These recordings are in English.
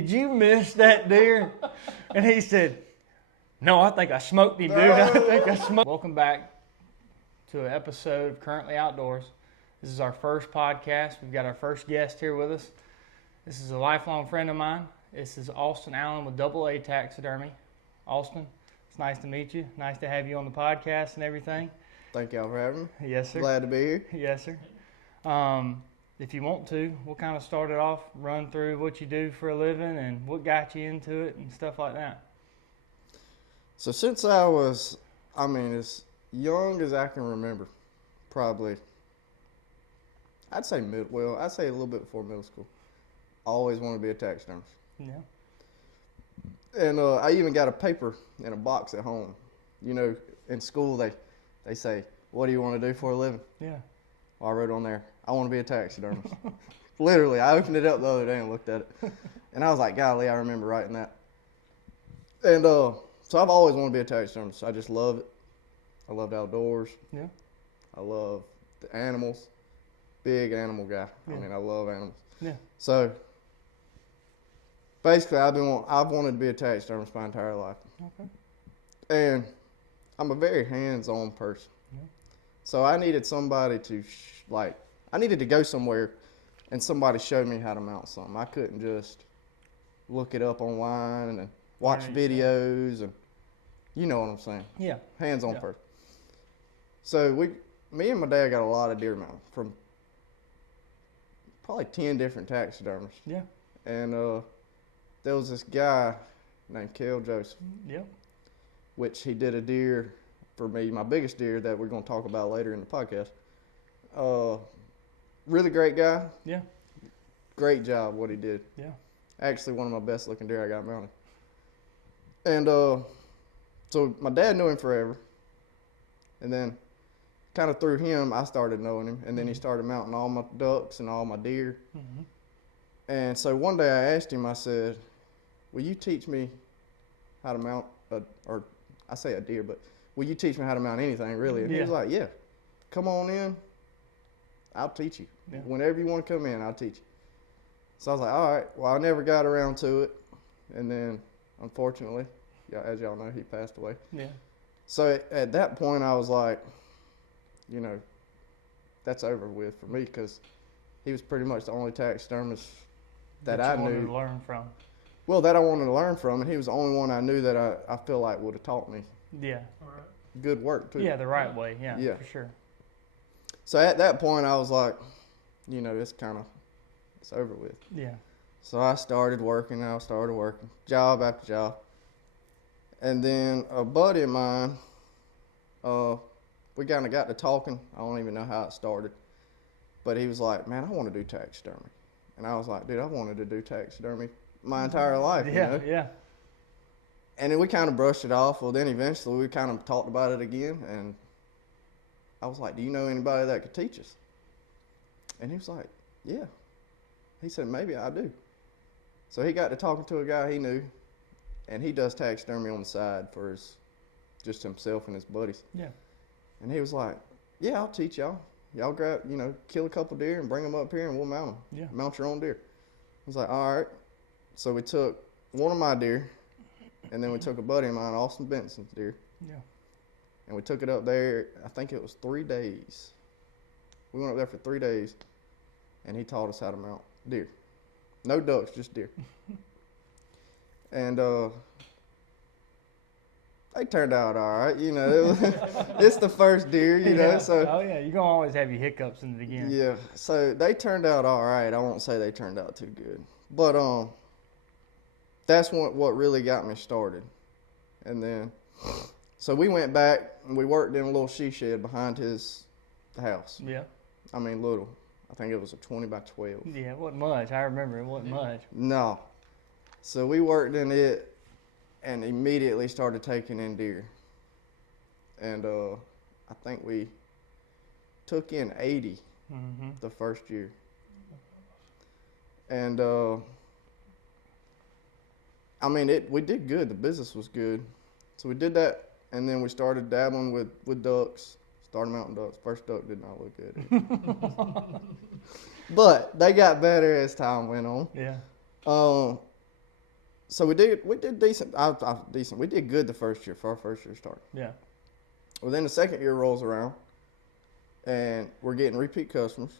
did you miss that deer? And he said, no, I think I smoked him, dude. I think I smoked. Welcome back to an episode of Currently Outdoors. This is our first podcast. We've got our first guest here with us. This is a lifelong friend of mine. This is Austin Allen with AA Taxidermy. Austin, it's nice to meet you. Nice to have you on the podcast and everything. Thank y'all for having me. Yes, sir. Glad to be here. Yes, sir. If you want to, we'll kind of start it off, run through what you do for a living and what got you into it and stuff like that. So since I was, as young as I can remember, probably, I'd say I'd say a little bit before middle school, I always wanted to be a taxidermist. Yeah. And I even got a paper in a box at home. You know, in school they say, what do you want to do for a living? Yeah. Well, I wrote on there, I want to be a taxidermist. Literally, I opened it up the other day and looked at it. And I was like, golly, I remember writing that. And so I've always wanted to be a taxidermist. I just love it. I love the outdoors. Yeah. I love the animals. Big animal guy. Yeah. I love animals. Yeah. So basically, I've wanted to be a taxidermist my entire life. Okay. And I'm a very hands-on person. Yeah. So I needed somebody to, I needed to go somewhere and somebody show me how to mount something. I couldn't just look it up online and watch videos and, you know what I'm saying. Yeah. Hands-on person. So me and my dad got a lot of deer mounting from probably 10 different taxidermists. Yeah. And there was this guy named Kel Joseph. Yep. Which he did a deer for me, my biggest deer that we're going to talk about later in the podcast. Really great guy. Yeah. Great job what he did. Yeah. Actually, one of my best looking deer I got mounted. And so my dad knew him forever. And then kind of through him, I started knowing him. And then he started mounting all my ducks and all my deer. Mm-hmm. And so one day I asked him, I said, will you teach me how to mount I say a deer, but will you teach me how to mount anything, really? And he was like, yeah, come on in. I'll teach you. Yeah. Whenever you want to come in, I'll teach you. So I was like, all right. Well, I never got around to it. And then, unfortunately, as y'all know, he passed away. Yeah. So at that point, I was like, that's over with for me because he was pretty much the only taxidermist that I knew. Wanted to learn from. Well, that I wanted to learn from, and he was the only one I knew that I feel like would have taught me. Yeah. Good work, too. Yeah, the right way. Yeah, for sure. So at that point, I was like, it's over with. Yeah. So I started working, job after job. And then a buddy of mine, we kind of got to talking. I don't even know how it started. But he was like, man, I want to do taxidermy. And I was like, dude, I wanted to do taxidermy my entire life. Yeah, yeah. And then we kind of brushed it off. Well, then eventually we kind of talked about it again. And I was like, do you know anybody that could teach us? And he was like, yeah. He said, maybe I do. So he got to talking to a guy he knew. And he does taxidermy on the side for just himself and his buddies. Yeah. And he was like, yeah, I'll teach y'all. Y'all grab, kill a couple deer and bring them up here and we'll mount them. Yeah. Mount your own deer. I was like, all right. So we took one of my deer, and then we took a buddy of mine, Austin Benson's deer. Yeah. And we took it up there, I think it was 3 days. We went up there for 3 days, and he taught us how to mount deer. No ducks, just deer. And they turned out all right. It's the first deer, so. Oh, yeah, you're going to always have your hiccups in the beginning. Yeah, so they turned out all right. I won't say they turned out too good. But that's what really got me started. And then, so we went back and we worked in a little she shed behind his house. Yeah. Little. I think it was a 20 by 12. Yeah, it wasn't much. I remember it wasn't much. No. So we worked in it and immediately started taking in deer. And I think we took in 80 the first year. And we did good. The business was good. So we did that, and then we started dabbling with ducks. Started mounting ducks. First duck did not look good. But they got better as time went on. Yeah. So we did decent. Decent. We did good the first year for our first year start. Yeah. Well, then the second year rolls around, and we're getting repeat customers,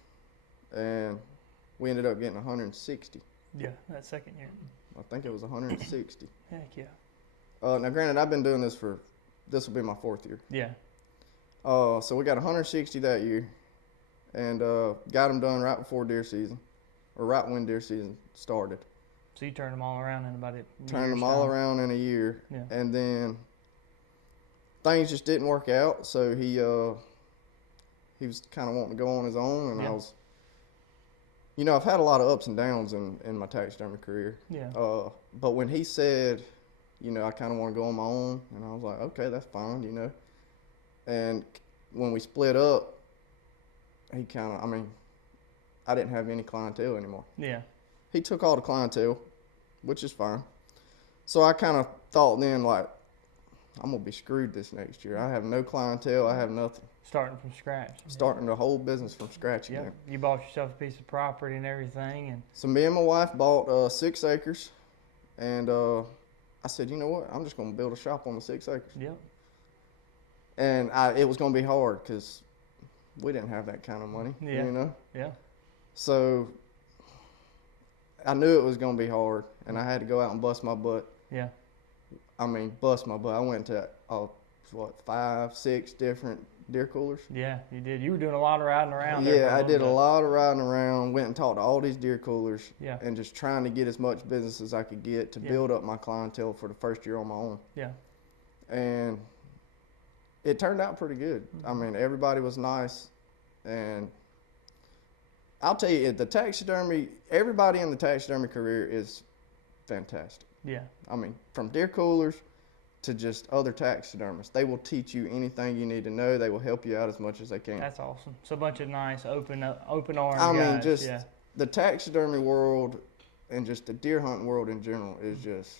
and we ended up getting 160. Yeah, that second year. I think it was 160. Heck yeah. Now, granted, I've been doing this will be my 4th year. Yeah. So we got 160 that year, and got them done right before deer season, or right when deer season started. So you turned them all around in about a Turned them all around in a year, Yeah. and then things just didn't work out. So he was kind of wanting to go on his own, and Yeah. I was, I've had a lot of ups and downs in my taxidermy career. Yeah. But when he said, I kind of want to go on my own, and I was like, okay, that's fine, And when we split up, he kind of, I didn't have any clientele anymore. Yeah. He took all the clientele, which is fine. So I kind of thought then, like, I'm going to be screwed this next year. I have no clientele. I have nothing. Starting from scratch. Starting the whole business from scratch Yeah. again. You bought yourself a piece of property and everything. And So me and my wife bought 6 acres, and I said, you know what? I'm just going to build a shop on the 6 acres. Yep. And it was going to be hard because we didn't have that kind of money, Yeah. Yeah. So I knew it was going to be hard, and I had to go out and bust my butt. Yeah. Bust my butt. I went to, 5, 6 different deer coolers. Yeah, you did. You were doing a lot of riding around. Yeah, I did a lot of riding around, went and talked to all these deer coolers, Yeah. and just trying to get as much business as I could get to build up my clientele for the first year on my own. Yeah. And it turned out pretty good. Everybody was nice, and I'll tell you, everybody in the taxidermy career is fantastic. Yeah. From deer coolers to just other taxidermists. They will teach you anything you need to know. They will help you out as much as they can. That's awesome. So a bunch of nice, open arms guys. The taxidermy world and just the deer hunting world in general is just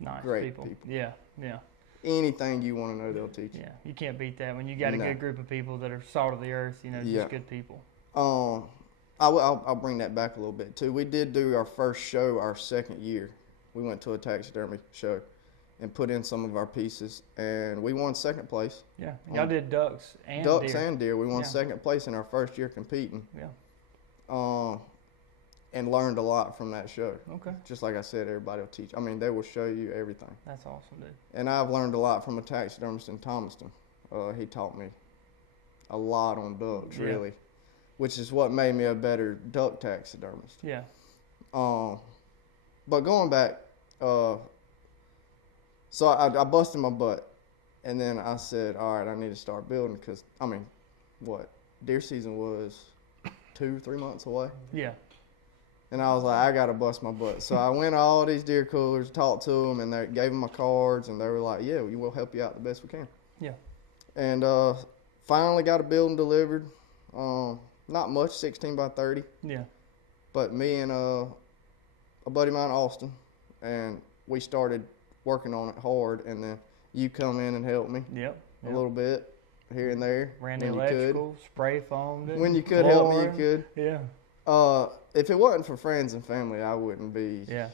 nice great people. Yeah, yeah. Anything you want to know, they'll teach you. Yeah, you can't beat that when you got a good group of people that are salt of the earth. Just good people. I'll bring that back a little bit too. We did do our first show our second year. We went to a taxidermy show and put in some of our pieces, and we won second place. Yeah, y'all did ducks and deer. We won second place in our first year competing. Yeah. And learned a lot from that show. Okay. Just like I said, everybody will teach. They will show you everything. That's awesome, dude. And I've learned a lot from a taxidermist in Thomaston. He taught me a lot on ducks, really, which is what made me a better duck taxidermist. Yeah. But going back, so I busted my butt, and then I said, all right, I need to start building because, deer season was 2-3 months away. Yeah. And I was like, I got to bust my butt. So I went to all these deer coolers, talked to them, and they gave them my cards, and they were like, yeah, we will help you out the best we can. Yeah. And finally got a building delivered. Not much, 16 by 30. Yeah. But me and a buddy of mine, Austin, and we started working on it hard, and then you come in and help me a little bit here and there. Ran the electrical, spray foamed it. When you could help me, you could. Yeah. If it wasn't for friends and family, I wouldn't be. Yeah.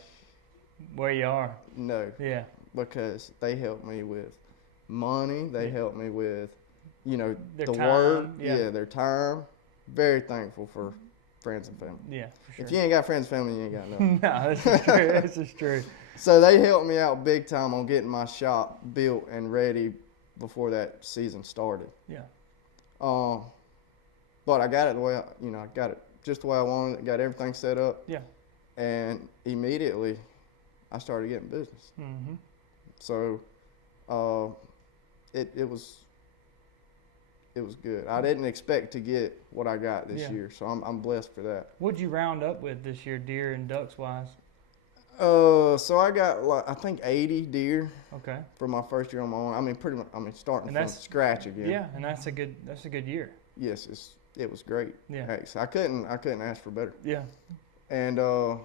Where you are. No. Yeah. Because they helped me with money. They helped me with, their the time, work. Yeah, their time. Very thankful for friends and family. Yeah, for sure. If you ain't got friends and family, you ain't got nothing. No, this is true. This is true. So they helped me out big time on getting my shop built and ready before that season started. Yeah. But I got it the way I got it just the way I wanted it. Got everything set up. Yeah. And immediately, I started getting business. Mm-hmm. So, it was good. I didn't expect to get what I got this year, so I'm blessed for that. What'd you round up with this year, deer and ducks wise? So I got I think 80 deer. Okay. For my first year on my own. Pretty much. Starting from scratch again. Yeah, and that's a good year. Yes, it was great. Yeah. Actually, I couldn't ask for better. Yeah. And I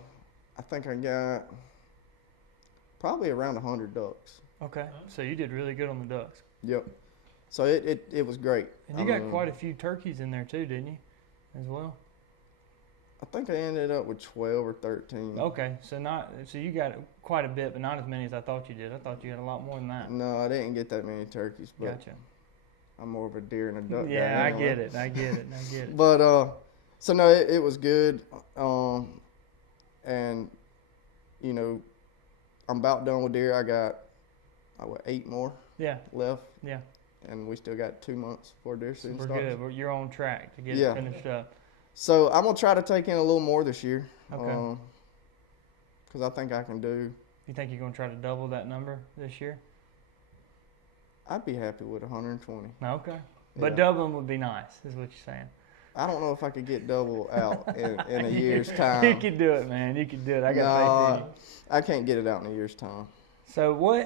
think I got probably around 100 ducks. Okay. So you did really good on the ducks. Yep. So it was great. And you got quite a few turkeys in there too, didn't you? As well. I think I ended up with 12 or 13. Okay, so you got quite a bit, but not as many as I thought you did. I thought you had a lot more than that. No, I didn't get that many turkeys, but Gotcha. I'm more of a deer and a duck guy. Yeah, I anyway. get it. I get it. But so no, it was good. And you know, I'm about done with deer. I got 8 more left. Yeah. And we still got 2 months before deer season We're starts. good. You're on track to get it finished up. So I'm gonna try to take in a little more this year. Okay. Because I think I can do. You think you're gonna try to double that number this year? I'd be happy with 120. Okay. But Yeah. doubling would be nice, is what you're saying. I don't know if I could get double out in a year's time. You could do it, man. You could do it. I got faith in you. I can't get it out in a year's time. So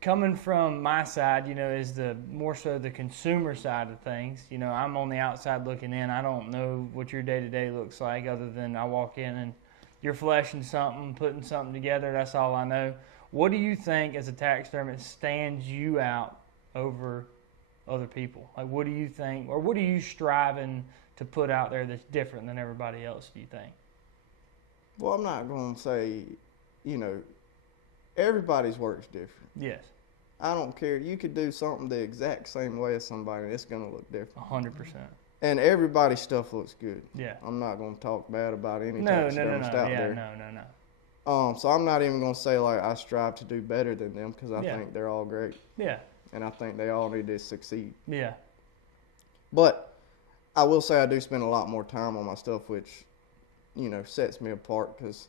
coming from my side, is more so the consumer side of things. I'm on the outside looking in. I don't know what your day-to-day looks like other than I walk in and you're fleshing something, putting something together. That's all I know. What do you think as a taxidermist stands you out over other people? Like, what do you think, or what are you striving to put out there that's different than everybody else, do you think? Well, I'm not going to say, everybody's work's different. Yes. I don't care. You could do something the exact same way as somebody, and it's going to look different. 100%. And everybody's stuff looks good. Yeah. I'm not going to talk bad about any No. taxidermist out there. No. So I'm not even going to say, like, I strive to do better than them because I think they're all great. Yeah. And I think they all need to succeed. Yeah. But I will say I do spend a lot more time on my stuff, which, sets me apart because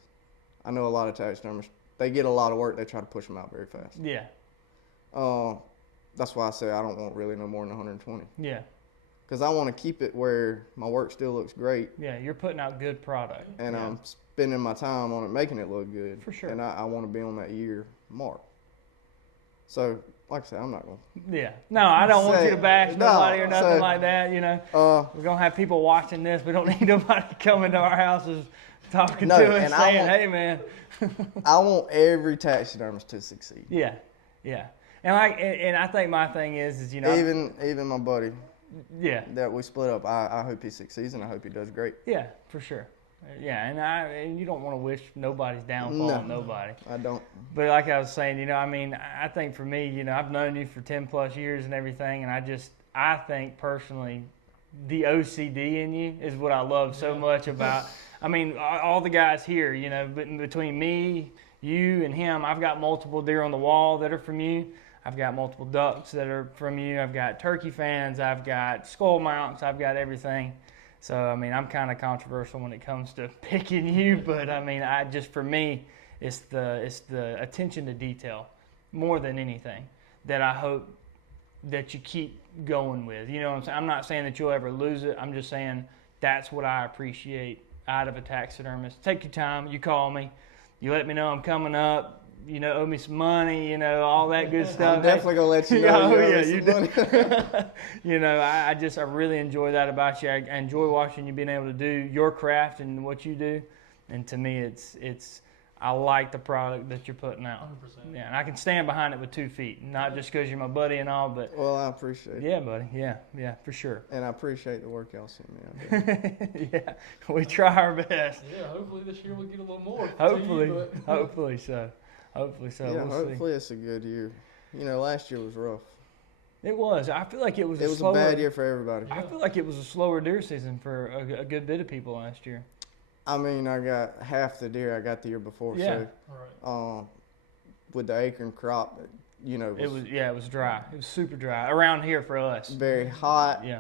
I know a lot of taxidermists, they get a lot of work, they try to push them out very fast. Yeah. That's why I say I don't want really no more than 120. Yeah. Because I want to keep it where my work still looks great. Yeah, you're putting out good product. And I'm spending my time on it, making it look good. For sure. And I want to be on that year mark. So, like I said, I'm not going to. Yeah. No, I don't want you to bash nobody or nothing like that, We're going to have people watching this. We don't need nobody coming to our houses talking to us saying, hey, man. I want every taxidermist to succeed. Yeah. Yeah. And I think my thing is even my buddy. Yeah. That we split up. I hope he succeeds and I hope he does great. Yeah, for sure. Yeah, and you don't want to wish nobody's downfall on nobody. I don't. But like I was saying, I think for me, I've known you for 10 plus years and everything, and I think personally, the OCD in you is what I love so much about. All the guys here, between me, you, and him, I've got multiple deer on the wall that are from you. I've got multiple ducks that are from you. I've got turkey fans. I've got skull mounts. I've got everything. So, I'm kind of controversial when it comes to picking you, but for me, it's the attention to detail more than anything that I hope that you keep going with. You know what I'm saying? I'm not saying that you'll ever lose it. I'm just saying that's what I appreciate out of a taxidermist. Take your time. You call me. You let me know I'm coming up. Owe me some money, all that good stuff. I'm definitely going to let you know. You do. I really enjoy that about you. I enjoy watching you being able to do your craft and what you do. And to me, I like the product that you're putting out. 100%. Yeah, and I can stand behind it with 2 feet. Not just because you're my buddy and all, but. Well, I appreciate it. Yeah, buddy. Yeah, for sure. And I appreciate the work y'all send me out there. Yeah, we try our best. Yeah, hopefully this year we'll get a little more. Hopefully so. Hopefully so. Yeah, we'll hopefully see. it's a good year. Last year was rough. It was. I feel like it was. It was a bad year for everybody. I feel like it was a slower deer season for a good bit of people last year. I got half the deer I got the year before. Yeah. So, with the acorn crop, it was dry. It was super dry around here for us. Very hot. Yeah.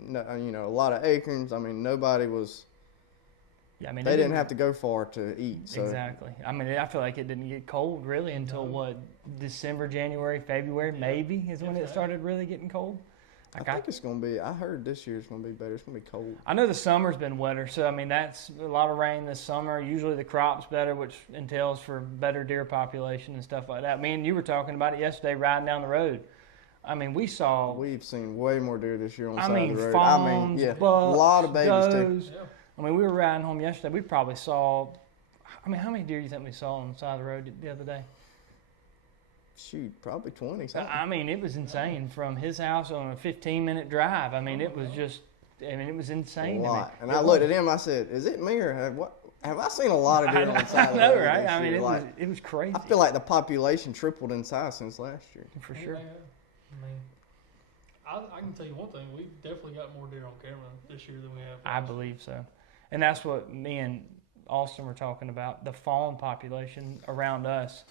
No, a lot of acorns. Nobody was. Yeah, they didn't have to go far to eat. So. Exactly. I feel like it didn't get cold really until December, January, February, maybe is when it started really getting cold. I think it's going to be. I heard this year's going to be better. It's going to be cold. I know the summer's been wetter, so that's a lot of rain this summer. Usually the crop's better, which entails for better deer population and stuff like that. Me and you were talking about it yesterday, riding down the road. We've seen way more deer this year on the side of the road. Fawns, bucks, a lot of babies does. too. Yeah. We were riding home yesterday. We probably saw. How many deer do you think we saw on the side of the road the other day? Shoot, probably 20 something. It was insane from his house on a 15-minute drive. It I mean, it was insane A to me. lot. And I looked at him. I said, "Is it me or have I seen a lot of deer on the side I of the know, road right? this I mean, year?" it was crazy. I feel like the population tripled in size since last year. For sure. I mean, I can tell you one thing. We've definitely got more deer on camera this year than we have. I believe so. And that's what me and Austin were talking about, the fawn population around us.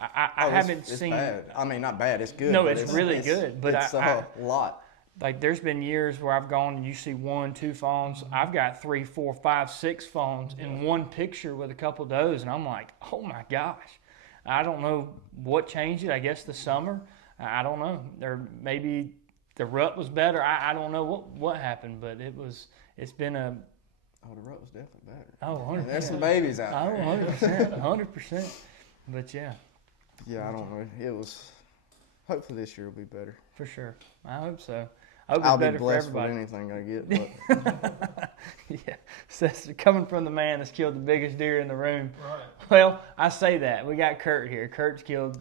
I haven't it's seen. Bad. I mean, not bad. It's good. No, but it's really good. But it's a lot. Like, there's been years where I've gone and you see 1, 2 fawns. I've got 3, 4, 5, 6 fawns in one picture with a couple does, and I'm like, oh my gosh. I don't know what changed it. I guess the summer. I don't know. Maybe the rut was better. I don't know what happened, but it's been a. Oh, the rut was definitely better. Oh, 100%. There's some babies out Oh, there. 100%. 100%. But yeah. Yeah, I don't know. It was. Hopefully this year will be better. For sure. I hope so. I hope I'll it's be better for blessed with everybody. anything I get. But Yeah. So that's coming from the man that's killed the biggest deer in the room. Right. Well, I say that. We got Kurt here. Kurt's killed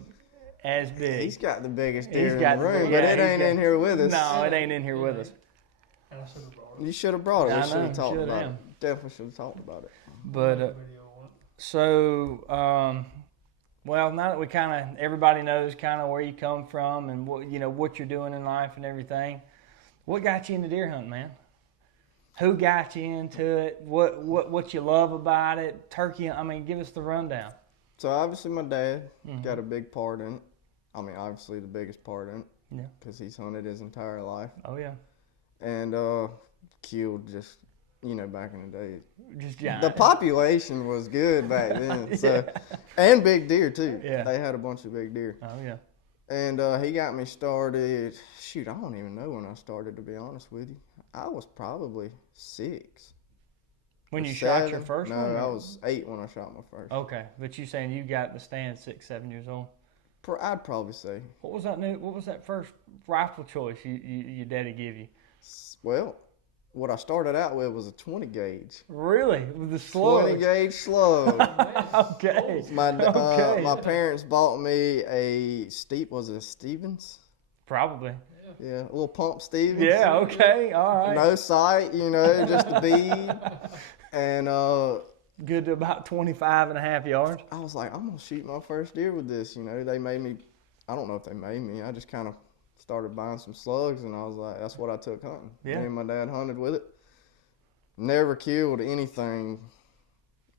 as big. he's got the biggest He's deer in got the the- room, yeah, but it he's ain't got- in here with us. No, it ain't in here with us. And I should have brought it. You should have brought it. I We should know, have talked should about have. it. Definitely should have talked about it. But Video on it. so, well, now that we everybody knows kind of where you come from and what you're doing in life and everything. What got you into deer hunting, man? Who got you into it? What you love about it? Turkey. I mean, give us the rundown. So obviously my dad Mhm. got a big part in it. I mean, obviously the biggest part in it. Yeah. Because he's hunted his entire life. Oh yeah. And killed just, back in the day. Just giant. The population was good back then. So, and big deer too. Yeah. They had a bunch of big deer. Oh yeah. And he got me started. Shoot, I don't even know when I started, to be honest with you. I was probably 6. When or you shot 7. your first no, one? I was 8 when I shot my first. Okay, but you saying you got the stand 6, 7 years old? I'd probably say. What was that first rifle choice your daddy give you? Well, what I started out with was a 20 gauge. Really? With the slug? 20 gauge slug. Okay. My Okay. parents bought me a Stevens? Probably. Yeah, a little pump Stevens. Yeah. Okay. All right. No sight, just a bead. And Good to about 25 and a half yards. I was like, I'm gonna shoot my first deer with this. They made me. I don't know if they made me. I just kind of started buying some slugs, and I was like, that's what I took hunting. Yeah. Me and my dad hunted with it. Never killed anything,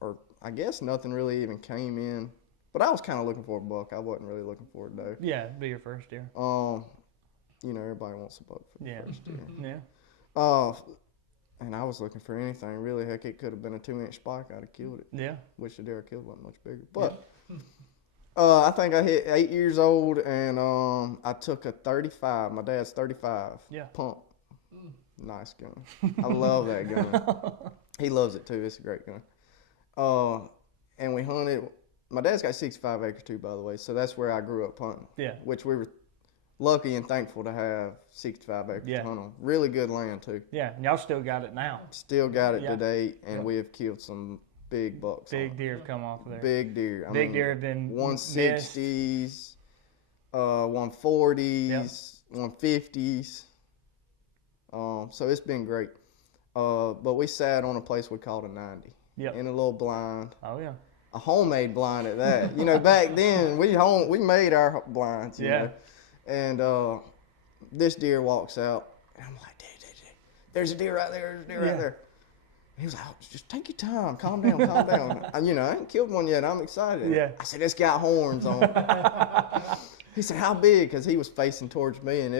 or I guess nothing really even came in. But I was kind of looking for a buck. I wasn't really looking for a doe. Yeah, be your first deer. Everybody wants a buck for the Yeah. first deer. Yeah. And I was looking for anything really. Heck, it could have been a 2-inch spike. I'd have killed it. Yeah. Which the deer I killed wasn't much bigger. But I think I hit 8 years old, and I took a 35. My dad's 35. Yeah. Pump. Nice gun. I love that gun. He loves it too. It's a great gun. And we hunted. My dad's got 65 acres too, by the way. So that's where I grew up hunting. Yeah. Which we were lucky and thankful to have 65 acres Yeah. to hunt on. Really good land too. Yeah. And y'all still got it now. Still got it Yeah. today, and Yeah. we have killed some big bucks. on Big it. deer have come off of there. Big deer. I Big mean, deer have been 160s, 140s, 150s. So it's been great. But we sat on a place we called a 90 Yep. in a little blind, Oh yeah. a homemade blind at that. Back then we made our blinds. You Yeah. know? And this deer walks out, and I'm like, Dad, there's a deer right there. There's a deer Yeah. right there. He was like, oh, just take your time, calm down, calm down. I ain't killed one yet. I'm excited. Yeah. I said, it's got horns on it. He said, how big? Because he was facing towards me, and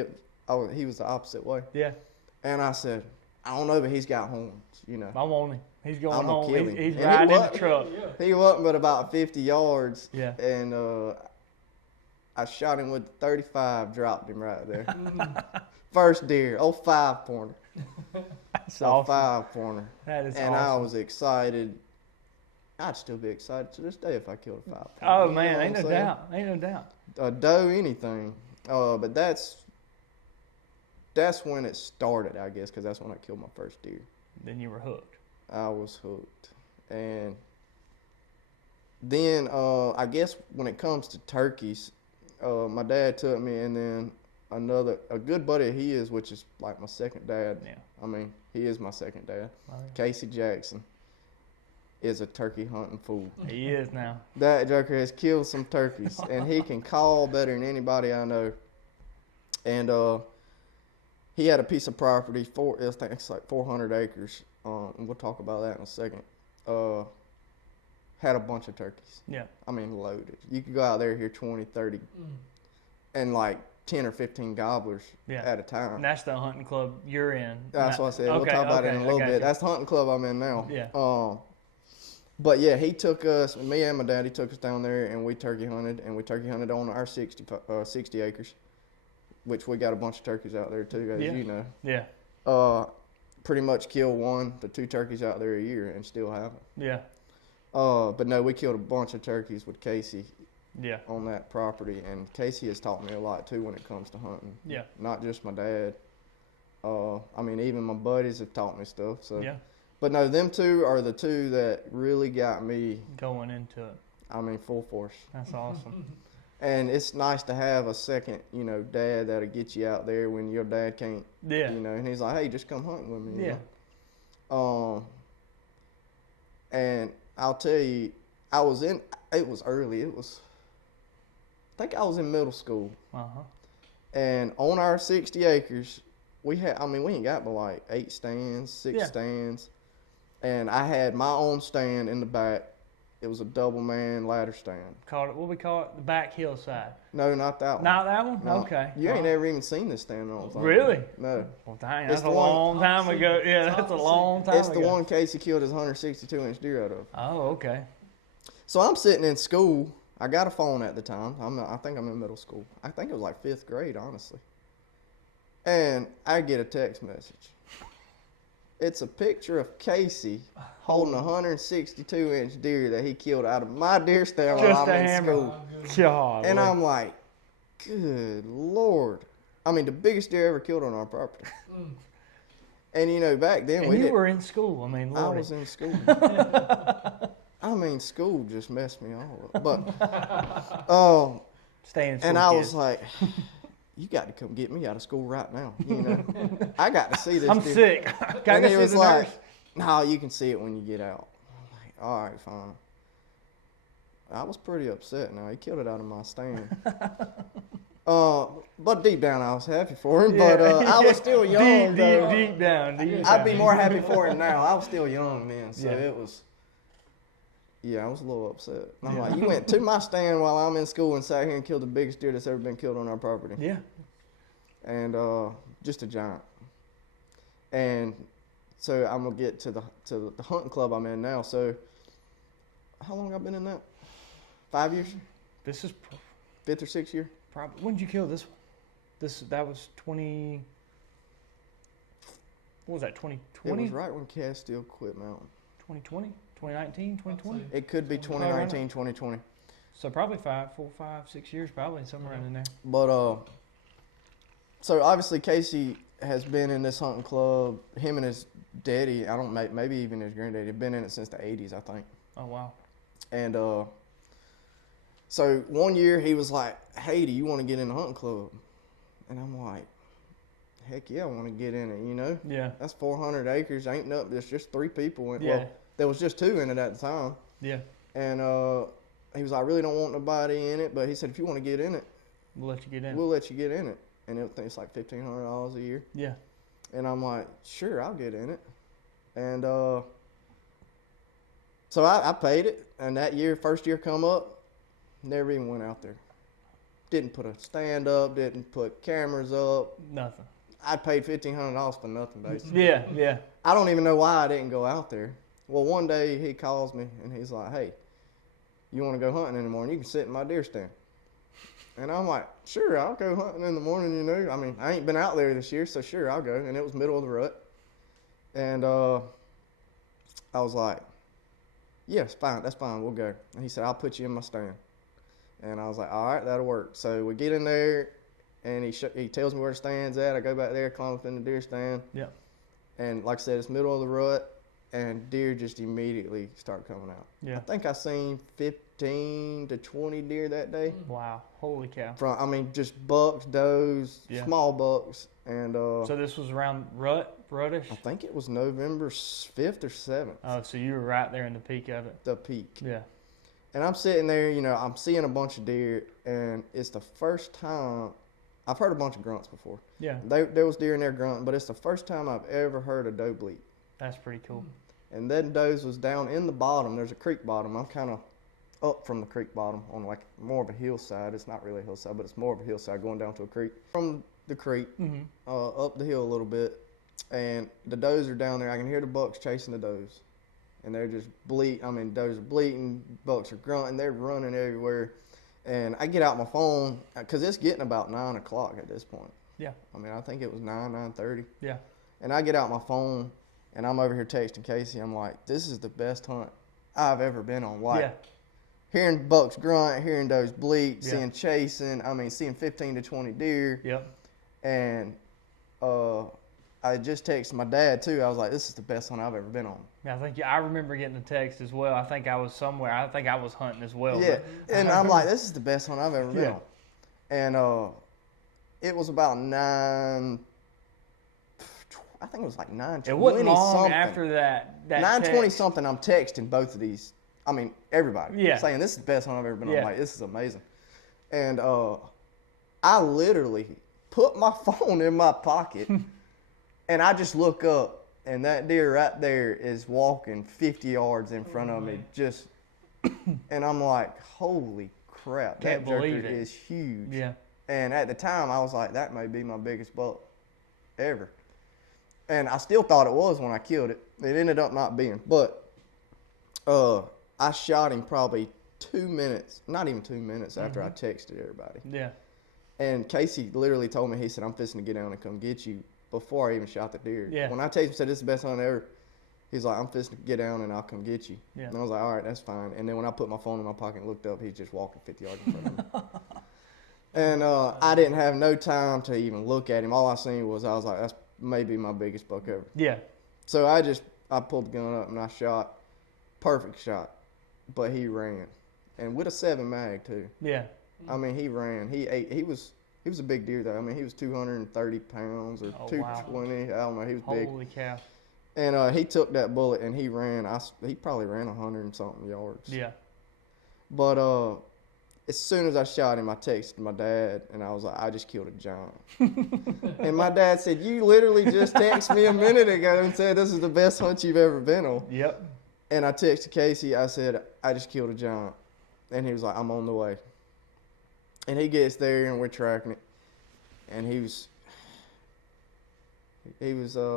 he was the opposite way. Yeah. And I said, I don't know, but he's got horns. I want him. He's going I'm gonna home. kill He's, him. he's And he riding in the wasn't. truck. He wasn't but about 50 yards. Yeah. And I shot him with 35, dropped him right there. First deer, 5 pointer. That's A awesome. 5 pointer. That is And I awesome. was excited. I'd still be excited to this day if I killed a 5 pointer. Oh You know man, what ain't I'm no saying? doubt. Ain't no doubt. A doe, anything. But that's when it started, I guess, because that's when I killed my first deer. Then you were hooked. I was hooked. And then I guess when it comes to turkeys, my dad took me, and then a good buddy of his, which is like my second dad. Yeah. I mean, he is my second dad. Oh, yeah. Casey Jackson is a turkey hunting fool. He is now. That joker has killed some turkeys, and he can call better than anybody I know. And he had a piece of property, I think it's like 400 acres. And we'll talk about that in a second. Had a bunch of turkeys. Yeah. I mean, loaded. You could go out there, hear 20, 30, and like 10 or 15 gobblers at a time. And that's the hunting club you're in. That's what I said. We'll talk about it in a little bit. That's the hunting club I'm in now. Yeah. But yeah, he took us, me and my dad, he took us down there, and we turkey hunted, on our 60 acres, which we got a bunch of turkeys out there too, as you know. Yeah. Pretty much kill 1 to 2 turkeys out there a year and still have them. Yeah. But no, we killed a bunch of turkeys with Casey. Yeah. On that property, and Casey has taught me a lot too when it comes to hunting. Yeah. Not just my dad. I mean, even my buddies have taught me stuff. So. Yeah. But no, them two are the two that really got me going into it. I mean, full force. That's awesome. And it's nice to have a second, dad that'll get you out there when your dad can't. Yeah. And he's like, hey, just come hunting with me. Yeah. And I'll tell you, it was early. I think I was in middle school. Uh-huh. And on our 60 acres, we ain't got but like 8 stands, 6 stands. And I had my own stand in the back. It was a double man ladder stand. What we call it? The back hillside. No, not that one. Not that one? No. Okay. You ain't never even seen this stand on. Really? No. Well, dang, that's a long time ago. Yeah, that's a long time ago. It's the one Casey killed his 162-inch deer out of. Oh, okay. So I'm sitting in school. I got a phone at the time. I think I'm in middle school. I think it was like 5th grade, honestly. And I get a text message. It's a picture of Casey holding a 162-inch deer that he killed out of my deer stand while I'm in school. God, and I'm like, good Lord. I mean, the biggest deer ever killed on our property. And back then we were in school. I mean, Lordy. I was in school. I mean, school just messed me all up. But, stay in school, and I kids. was like, you got to come get me out of school right now. I got to see this. I'm deer. sick. Can And I he go was see the like, nurse? no, you can see it when you get out. I'm like, all right, fine. I was pretty upset. Now he killed it out of my stand. But deep down, I was happy for him. But I was still young. Deep down. I'd be more happy for him now. I was still young then, so Yeah. it was. Yeah, I was a little upset. I'm like, you went to my stand while I'm in school and sat here and killed the biggest deer that's ever been killed on our property. Yeah. And just a giant. And so I'm gonna get to the hunting club I'm in now. So how long have I been in that? 5 years? This is 5th or 6th year? probably. When did you kill this one? That was 20. What was that? 2020. It was right when Castile quit mounting. 2020, 2019, 2020. It could be 2019, 2020. So probably 4, 5, 6 years, probably somewhere in there. But so obviously Casey has been in this hunting club. Him and his daddy, maybe even his granddaddy, have been in it since the 80s, I think. Oh wow. And so one year he was like, "Hey, do you want to get in the hunting club?" And I'm like, "Heck yeah, I want to get in it." Yeah. That's 400 acres. Ain't nothing. There's just 3 people. Yeah. Well, there was just 2 in it at the time. Yeah. And he was like, "I really don't want nobody in it," but he said, "If you want to get in it, We'll let you get in. we'll let you get in it." And it's like $1,500 a year. Yeah. And I'm like, "Sure, I'll get in it." And so I paid it. And that year, first year come up, never even went out there. Didn't put a stand up, didn't put cameras up. Nothing. I paid $1,500 for nothing, basically. Yeah. Yeah. I don't even know why I didn't go out there. Well, one day he calls me and he's like, "Hey, you want to go hunting in the morning? You can sit in my deer stand." And I'm like, "Sure, I'll go hunting in the morning, I mean, I ain't been out there this year, so sure, I'll go." And it was middle of the rut. And I was like, "Yes, fine, that's fine, we'll go." And he said, "I'll put you in my stand." And I was like, "All right, that'll work." So we get in there, and he tells me where the stand's at. I go back there, climb up in the deer stand. Yeah. And like I said, it's middle of the rut, and deer just immediately start coming out. Yeah. I think I seen 15 15 to 20 deer that day. Wow. Holy cow. Just bucks, does, small bucks, and so this was around rutish? I think it was November 5th or 7th. Oh, so you were right there in the peak of it. The peak. Yeah. And I'm sitting there, I'm seeing a bunch of deer, and it's the first time I've heard a bunch of grunts before. Yeah. There was deer in there grunting, but it's the first time I've ever heard a doe bleat. That's pretty cool. And then does was down in the bottom. There's a creek bottom. I'm kind of up from the creek bottom on like more of a hillside. It's not really a hillside, but it's more of a hillside going down to a creek. From the creek, up the hill a little bit, and the does are down there. I can hear the bucks chasing the does. And they're just does are bleating, bucks are grunting, they're running everywhere. And I get out my phone, because it's getting about 9 o'clock at this point. Yeah. I think it was 9:30. Yeah. And I get out my phone, and I'm over here texting Casey. I'm like, this is the best hunt I've ever been on. Like, hearing bucks grunt, hearing does bleat, seeing chasing, seeing 15 to 20 deer. Yep. And I just texted my dad, too. I was like, this is the best hunt I've ever been on. Yeah, I remember getting a text as well. I think I was somewhere. I think I was hunting as well. Yeah, and I'm like, this is the best hunt I've ever been on. And it was about 9, I think it was like 9:20 It wasn't long something. after that 9:20 something, I'm texting both of these. Everybody. Yeah. Saying, this is the best hunt I've ever been on. Like, this is amazing. And I literally put my phone in my pocket, and I just look up. And that deer right there is walking 50 yards in front of me, and I'm like, holy crap, Can't that jerker believe it. is huge. Yeah. And at the time, I was like, that may be my biggest buck ever. And I still thought it was when I killed it. It ended up not being. But I shot him probably 2 minutes, not even 2 minutes after I texted everybody. Yeah. And Casey literally told me, he said, I'm fixing to get down and come get you. Before I even shot the deer. Yeah. When I texted him, said, this is the best hunt ever, he's like, I'm fixing to get down and I'll come get you. Yeah. And I was like, all right, that's fine. And then when I put my phone in my pocket and looked up, he's just walking 50 yards in front of me. And I didn't have no time to even look at him. All I seen was, I was like, that's maybe my biggest buck ever. Yeah. So I pulled the gun up and I shot. Perfect shot. But he ran. And with a 7 mag too. Yeah. He ran. He was a big deer, though. He was 230 pounds or 220. Wow. I don't know. He was big. Holy cow. And he took that bullet and he ran. He probably ran 100 and something yards. Yeah. But as soon as I shot him, I texted my dad and I was like, I just killed a giant. And my dad said, you literally just texted me a minute ago and said this is the best hunt you've ever been on. Yep. And I texted Casey. I said, I just killed a giant. And he was like, I'm on the way. And he gets there and we're tracking it, and he was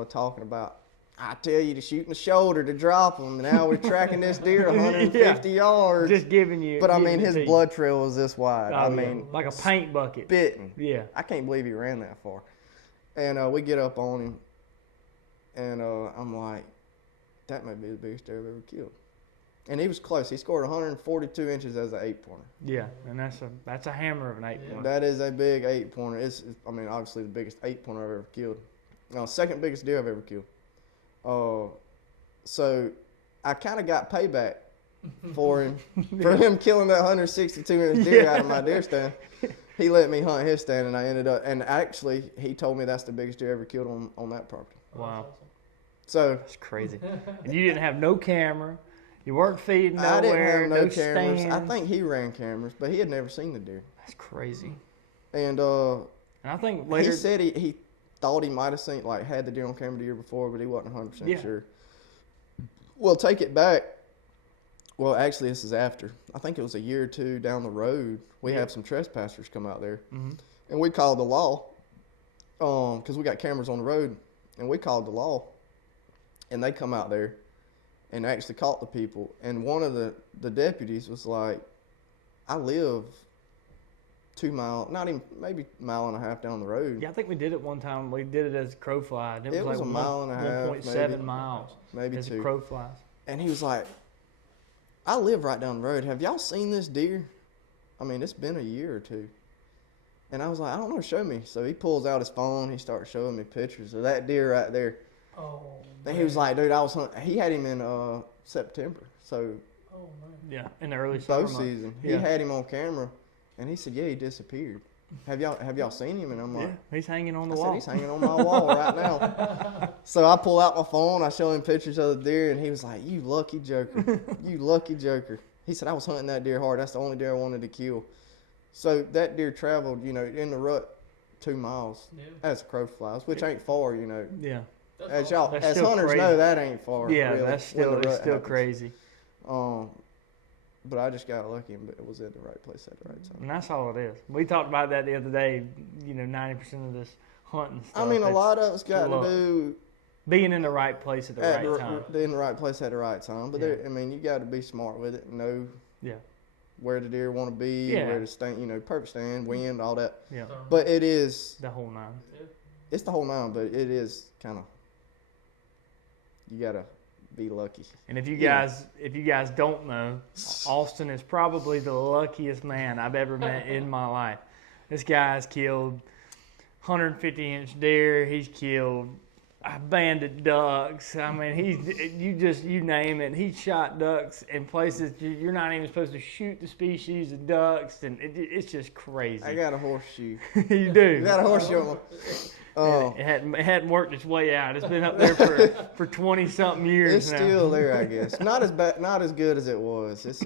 talking about, I tell you to shoot in the shoulder to drop him. Now we're tracking this deer 150 yards. Just giving you. But his blood trail was this wide. Oh, like a paint bucket. Bitten. Yeah. I can't believe he ran that far. And we get up on him, and I'm like, that may be the biggest deer I've ever killed. And he was close. He scored 142 inches as an 8-pointer. Yeah, and that's a hammer of an 8-pointer. That is a big 8-pointer. It's obviously the biggest 8-pointer I've ever killed. Second biggest deer I've ever killed. So I kind of got payback for him for him killing that 162-inch deer out of my deer stand. He let me hunt his stand, and I ended up. And actually, he told me that's the biggest deer ever killed on that property. Wow. So that's crazy. And you didn't have no camera. You weren't feeding nowhere. I didn't have no cameras. Stands. I think he ran cameras, but he had never seen the deer. That's crazy. And I think later he said he thought he might have seen had the deer on camera the year before, but he wasn't 100% sure. Well, take it back. Well, actually, this is after. I think it was a year or two down the road. We have some trespassers come out there, and we called the law because we got cameras on the road, and we called the law, and they come out there and actually caught the people. And one of the deputies was like, I live 2 miles, not even, maybe a mile and a half down the road. Yeah, I think we did it one time. We did it as crow flies. It was like a mile and a half, 1.7 miles. Maybe as 2. crow flies. And he was like, I live right down the road. Have y'all seen this deer? It's been a year or 2. And I was like, I don't know, show me. So he pulls out his phone. He starts showing me pictures of that deer right there. Oh, And he was like, dude, I was hunting. He had him in September. So Oh man. Yeah, in the early summer bow months. season. He Yeah. had him on camera, and he said, "Yeah, he disappeared." Have y'all seen him? And I'm like, Yeah, he's hanging on the I wall. said, "He's hanging on my wall right now." So I pull out my phone. I show him pictures of the deer, and he was like, "You lucky joker, you lucky joker." He said, "I was hunting that deer hard. That's the only deer I wanted to kill." So that deer traveled, in the rut 2 miles Yeah. as a crow flies, which ain't far, Yeah, That's As awesome. y'all, That's as still hunters crazy. know, that ain't far. yeah, really, that's when the still rut happens. crazy. But I just got lucky, and it was at the right place at the right time. And that's all it is. We talked about that the other day. 90% of this hunting stuff. I mean, a it's lot of it's got luck. to do being in the right place at the at right time. in the right place at the right time. But Yeah. you got to be smart with it. Know Yeah, where the deer want to be, Yeah. where to stand. Perfect stand, wind, all that. yeah, But it is, the whole nine. Yeah. it's the whole nine. But it is kind of, you gotta be lucky. And if you Yeah. guys don't know, Austin is probably the luckiest man I've ever met in my life. This guy's killed 150-inch deer. He's killed banded ducks. I mean, you name it. He shot ducks in places you're not even supposed to shoot the species of ducks, and it's just crazy. I got a horseshoe. You do. You got a horseshoe. And it hadn't worked its way out. It's been up there for 20-something years It's now. still there, I guess. Not as bad, not as good as it was.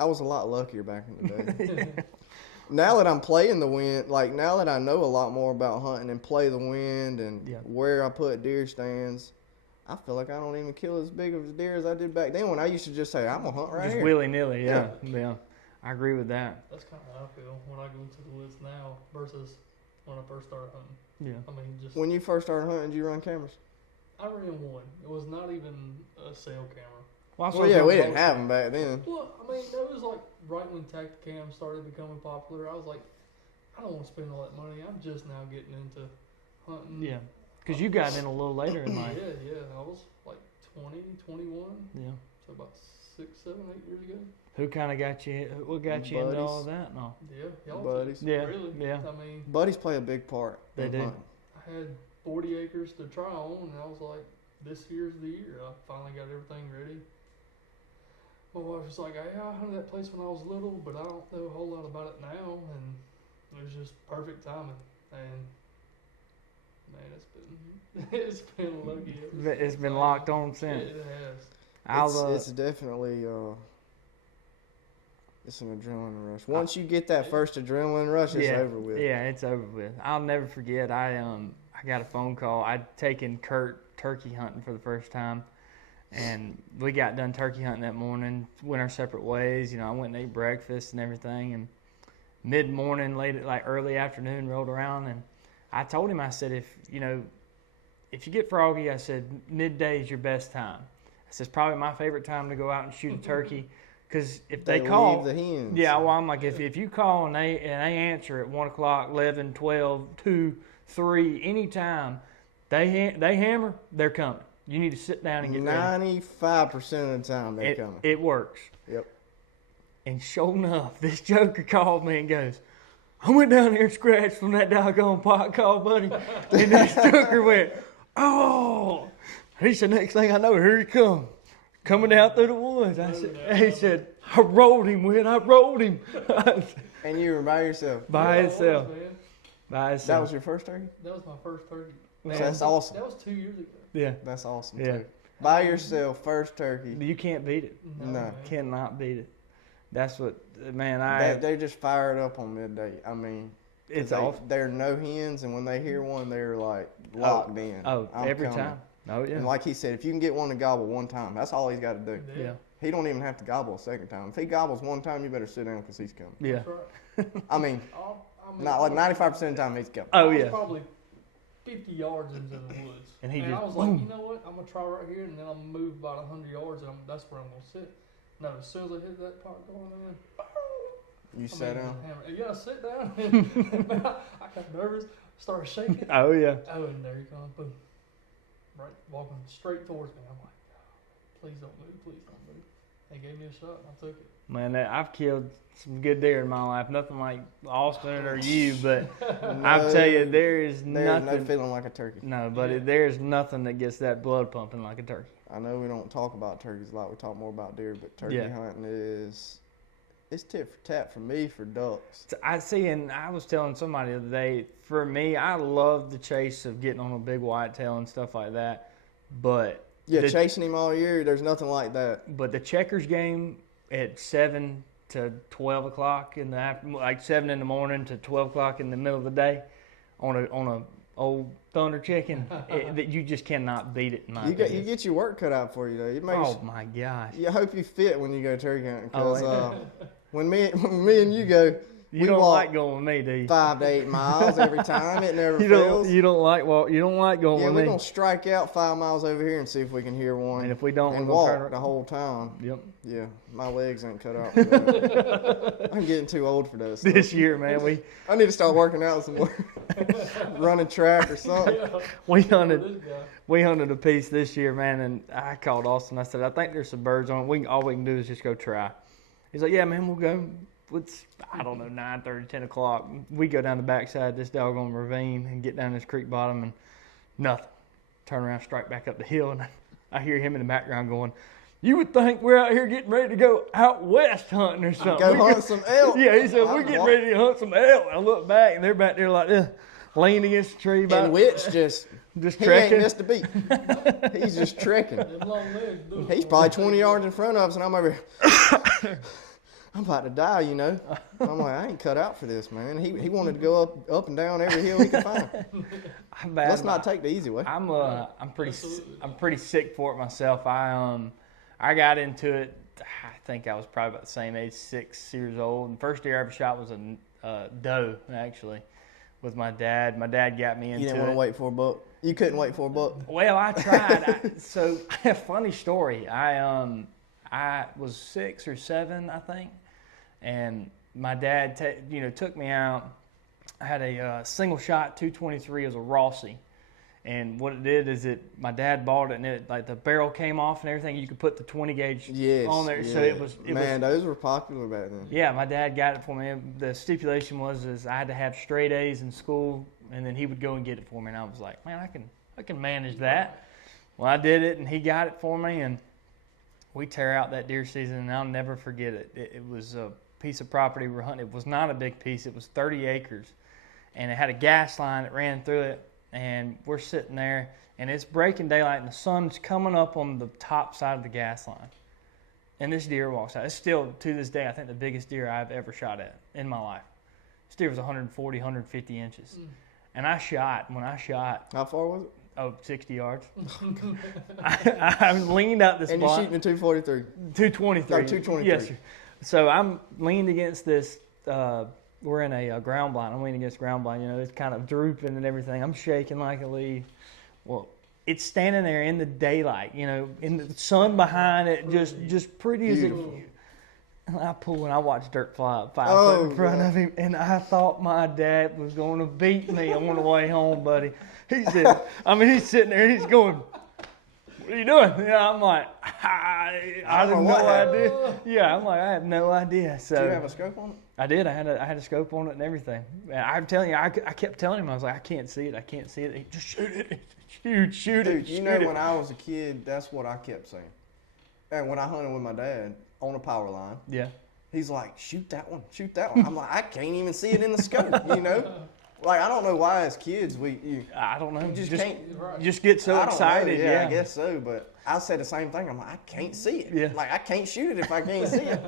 I was a lot luckier back in the day. Now that I'm playing the wind, now that I know a lot more about hunting and play the wind and Yeah. where I put deer stands, I feel like I don't even kill as big of a deer as I did back then when I used to just say, I'm going to hunt right Just here. willy-nilly, yeah. I agree with that. That's kind of how I feel when I go into the woods now versus when I first started hunting. Yeah. I mean, just When you first started hunting, did you run cameras? I ran one. It was not even a cell camera. Well, yeah, we didn't have them back then. Well, I mean, it was like right when Taxidermy started becoming popular. I was like, I don't want to spend all that money. I'm just now getting into hunting. Yeah. Because you got in a little later in life. Yeah. I was like 20, 21, Yeah. so about 6, 7, 8 years ago. Who kind of got you? What got you into Buddies. all that? No. Yeah, y'all Buddies. did. Yeah, Really? yeah. I mean, Buddies play a big part. They in do. hunting. I had 40 acres to try on, and I was like, this year's the year. I finally got everything ready. My wife was like, hey, I hunted that place when I was little, but I don't know a whole lot about it now, and it was just perfect timing. And man, it's been lucky. It's been locked on since. It has. It's definitely it's an adrenaline rush. Once you get that first adrenaline rush, it's over with. Yeah, it's over with. I'll never forget. I got a phone call. I'd taken Kurt turkey hunting for the first time, and we got done turkey hunting that morning. Went our separate ways. I went and ate breakfast and everything. And mid morning, early afternoon rolled around, and I told him, I said, if you get froggy, I said midday is your best time. I said it's probably my favorite time to go out and shoot a turkey. Because if they call, leave the hens. yeah, well, I'm like, if you call and they answer at 1 o'clock, 11, 12, 2, 3, anytime they hammer, they're coming. You need to sit down and get ready. 95% of the time they're coming. It works. Yep. And sure enough, this joker called me and goes, I went down there and scratched on that doggone pot call, buddy. And this joker went, oh. He said, next thing I know, here he comes. Coming down through the woods. He said, I rolled him, Whit. I rolled him. And you were by yourself. By Yeah, I was, itself. man. By That itself. was your first turkey? That was my first turkey. Man, That's awesome. That was 2 years ago. Yeah. That's awesome, Yeah. too. By yourself, first turkey. You can't beat it. No. Man. Cannot beat it. That's what, man, They just fired up on midday. I mean, it's they, awesome. there are no hens, and when they hear one, they're like locked in. Oh, I'm every coming. time. Oh, yeah. And like he said, if you can get one to gobble one time, that's all he's got to do. Yeah. He don't even have to gobble a second time. If he gobbles one time, you better sit down because he's coming. Yeah. That's right. I mean, I mean, not like 95% of the time he's coming. Oh, I was yeah. probably 50 yards into the woods. And he I just, was like, you know what? I'm going to try right here, and then I'm going to move about 100 yards, and that's where I'm going to sit. No, as soon as I hit that pot going in, You sat down. Yeah, I sit down. I got nervous, started shaking. Oh, yeah. Oh, and there he comes. Boom. Right, walking straight towards me. I'm like, oh, please don't move, please don't move. They gave me a shot, and I took it. Man, I've killed some good deer in my life. Nothing like Austin or you, but I'll tell you, there is There's nothing. no feeling like a turkey. No, but there's nothing that gets that blood pumping like a turkey. I know we don't talk about turkeys a lot. We talk more about deer, but turkey hunting it's tit for tat for me for ducks. I see, and I was telling somebody the other day, for me, I love the chase of getting on a big whitetail and stuff like that. But chasing him all year, there's nothing like that. But the checkers game at 7 to 12 o'clock in the afternoon, like 7 in the morning to 12 o'clock in the middle of the day, on a old thunder chicken, that you just cannot beat it. You get your work cut out for you though. It makes, oh my gosh! I hope you fit when you go turkey hunting, because when me and you go, you don't like going with me, do you? 5 to 8 miles every time. It never fails. You don't like going with me. Yeah, we're gonna strike out 5 miles over here and see if we can hear one. And if we don't, and we're walk gonna turn the whole time. Yep. Yeah, my legs ain't cut out for that. I'm getting too old for that stuff. This year, man, I need to start working out some more. Running track or something. We hunted a piece this year, man, and I called Austin. I said, I think there's some birds on it. All we can do is just go try. He's like, yeah, man, we'll go. It's, I don't know, 9:30, 10 o'clock. We go down the backside of this doggone ravine and get down this creek bottom, and nothing. Turn around, strike back up the hill, and I hear him in the background going, you would think we're out here getting ready to go out west hunting or something. Go hunt some elk. Yeah, he said, we're getting ready to hunt some elk. I look back, and they're back there like this, leaning against the tree. And Witch just he ain't missed a beat. He's just trekking. He's probably 20 yards in front of us, and I'm over here. I'm about to die, you know. I'm like, I ain't cut out for this, man. He wanted to go up and down every hill he could find. Let's not take the easy way. I'm pretty sick for it myself. I got into it. I think I was probably about the same age, 6 years old. And first deer I ever shot was a doe, actually, with my dad. My dad got me into it. You didn't want to wait for a buck? You couldn't wait for a buck? Well, I tried. So, funny story. I was 6 or 7, I think, and my dad, took me out. I had a single shot 223 as a Rossi, and what it did is my dad bought it, and it, like, the barrel came off and everything. You could put the 20 gauge on there, so it was. Those were popular back then. Yeah, my dad got it for me. The stipulation was I had to have straight A's in school, and then he would go and get it for me, and I was like, man, I can manage that. Well, I did it, and he got it for me, and we tear out that deer season, and I'll never forget it. It was a piece of property we're hunting. It was not a big piece. It was 30 acres, and it had a gas line that ran through it, and we're sitting there, and it's breaking daylight, and the sun's coming up on the top side of the gas line, and this deer walks out. It's still, to this day, I think the biggest deer I've ever shot at in my life. This deer was 140, 150 inches, and I shot. When I shot... How far was it? 60 yards. I leaned out this and block. And you're shooting a 243? 223. Oh, 223. Yes, sir. So I'm leaned against this, we're in a ground blind. I'm leaning against ground blind. It's kind of drooping and everything. I'm shaking like a leaf. Well, it's standing there in the daylight, in the sun behind it, just pretty as it. I pull and I watch dirt fly up 5 foot in front of him, and I thought my dad was going to beat me on the way home, buddy. He said, he's sitting there, he's going, what are you doing? I'm like, I have no idea. Yeah, I'm like, I have no idea. So, did you have a scope on it? I did. I had a scope on it and everything. And I'm telling you, I kept telling him, I was like, I can't see it. He, just shoot it. Shoot it. Dude, when I was a kid, that's what I kept saying. And when I hunted with my dad on a power line, he's like, shoot that one. I'm like, I can't even see it in the scope, Like, I don't know why as kids I don't know. You just get so excited. Yeah, I guess so. But I said the same thing. I'm like, I can't see it. Yeah. Like, I can't shoot it if I can't see it.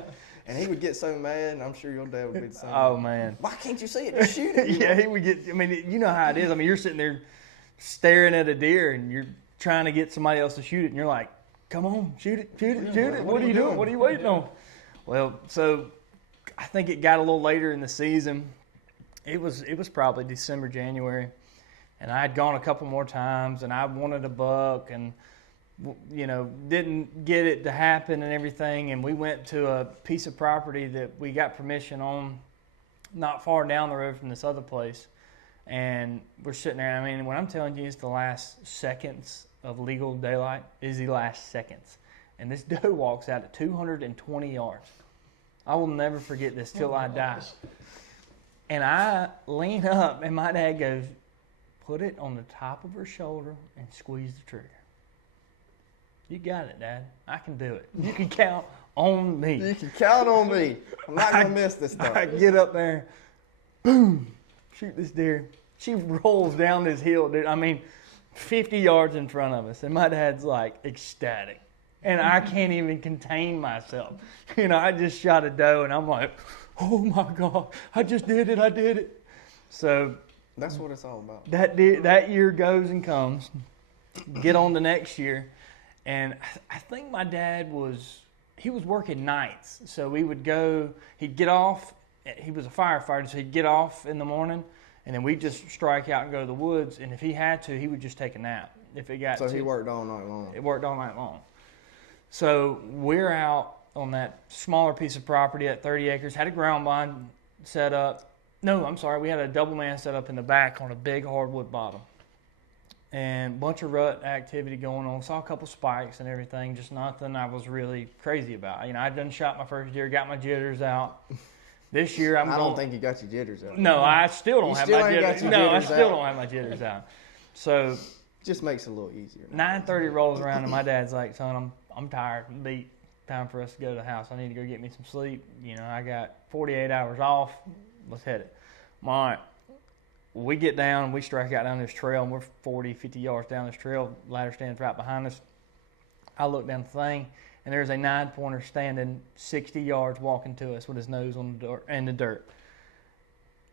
And he would get so mad, and I'm sure your dad would be the same. Oh, man. Why can't you see it? Just shoot it. He would get, you know how it is. You're sitting there staring at a deer, and you're trying to get somebody else to shoot it, and you're like, come on, shoot it. What are you doing? What are you waiting on? Well, so I think it got a little later in the season. It was probably December, January, and I had gone a couple more times, and I wanted a buck, and didn't get it to happen and everything. And we went to a piece of property that we got permission on, not far down the road from this other place, and we're sitting there. When I'm telling you, it's the last seconds of legal daylight. Is the last seconds, and this doe walks out at 220 yards. I will never forget this till I die. And I lean up, and my dad goes, put it on the top of her shoulder and squeeze the trigger. You got it, Dad. I can do it. You can count on me. You can count on me. I'm not going to miss this stuff. I get up there, boom, shoot this deer. She rolls down this hill, dude. I mean, 50 yards in front of us. And my dad's like ecstatic. And I can't even contain myself. You know, I just shot a doe and I'm like, oh my God, I just did it. I did it. So that's what it's all about. That year goes and comes. Get on the next year. And I think my dad was working nights. So we would go, he'd get off. He was a firefighter, so he'd get off in the morning. And then we'd just strike out and go to the woods. And if he had to, he would just take a nap. If it got so he worked all night long. It worked all night long. So we're out on that smaller piece of property at 30 acres. Had a ground blind set up. No, I'm sorry. We had a double man set up in the back on a big hardwood bottom. And a bunch of rut activity going on. Saw a couple spikes and everything. Just nothing I was really crazy about. You know, I'd done shot my first deer, got my jitters out. This year I don't think you got your jitters out. No, I still don't have my jitters. No, I still don't have my jitters out. So just makes it a little easier. 9:30 rolls around and my dad's like, son, I'm tired, I'm beat. Time for us to go to the house. I need to go get me some sleep. You know, I got 48 hours off. Let's hit it. All right. We get down and we strike out down this trail and we're 40, 50 yards down this trail. Ladder stands right behind us. I look down the thing and there's a 9-pointer standing 60 yards walking to us with his nose on the dirt.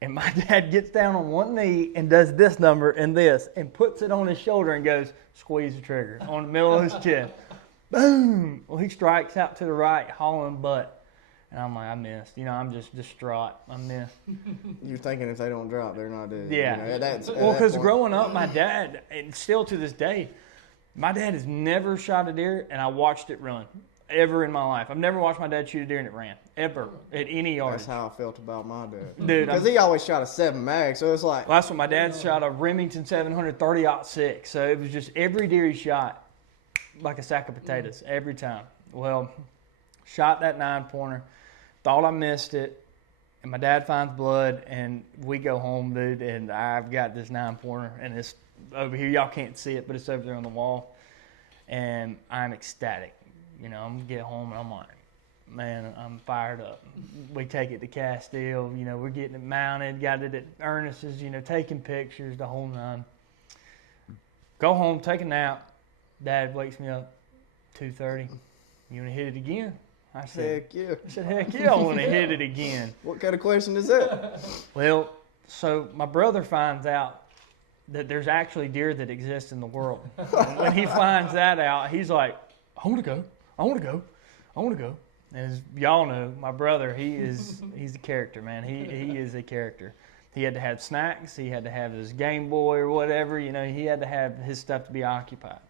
And my dad gets down on one knee and does this number and this and puts it on his shoulder and goes, squeeze the trigger on the middle of his chest. Boom! Well, he strikes out to the right, hauling butt. And I'm like, I missed. You know, I'm just distraught. I missed. You're thinking if they don't drop, they're not dead. Yeah. You know, well, because growing up, my dad, and still to this day, my dad has never shot a deer, and I watched it run ever in my life. I've never watched my dad shoot a deer and it ran ever at any yardage. That's how I felt about my dad. Dude, because he always shot a 7 mag, so it's like. Well, that's what my dad shot, a Remington 700 30-06. So it was just every deer he shot like a sack of potatoes every time. Well, shot that 9-pointer. Thought I missed it, and my dad finds blood, and we go home, dude, and I've got this 9-pointer, and it's over here. Y'all can't see it, but it's over there on the wall, and I'm ecstatic. You know, I'm going to get home, and I'm like, man, I'm fired up. We take it to Castile. You know, we're getting it mounted, got it at Ernest's, you know, taking pictures, the whole nine. Go home, take a nap. Dad wakes me up, 2:30. You want to hit it again? I said, heck yeah, I want to hit it again. What kind of question is that? Well, so my brother finds out that there's actually deer that exist in the world. When he finds that out, he's like, I want to go. I want to go. I want to go. And as y'all know, my brother, he's a character, man. He is a character. He had to have snacks. He had to have his Game Boy or whatever. You know, he had to have his stuff to be occupied.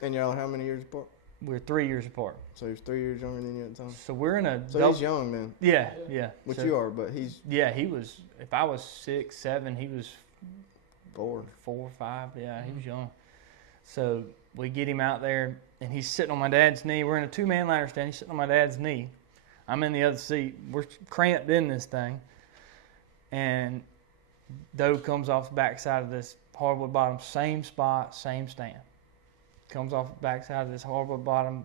And y'all how many years apart? We're 3 years apart. So he's 3 years younger than you at the time? So we're in a... So he's young then? Yeah. Which so, you are, but he's... Yeah, he was... If I was 6, 7, he was... 4, 5. Yeah, he was young. So we get him out there, and he's sitting on my dad's knee. We're in a 2-man ladder stand. He's sitting on my dad's knee. I'm in the other seat. We're cramped in this thing. And doe comes off the backside of this hardwood bottom. Same spot, same stand. Comes off the backside of this hardwood bottom,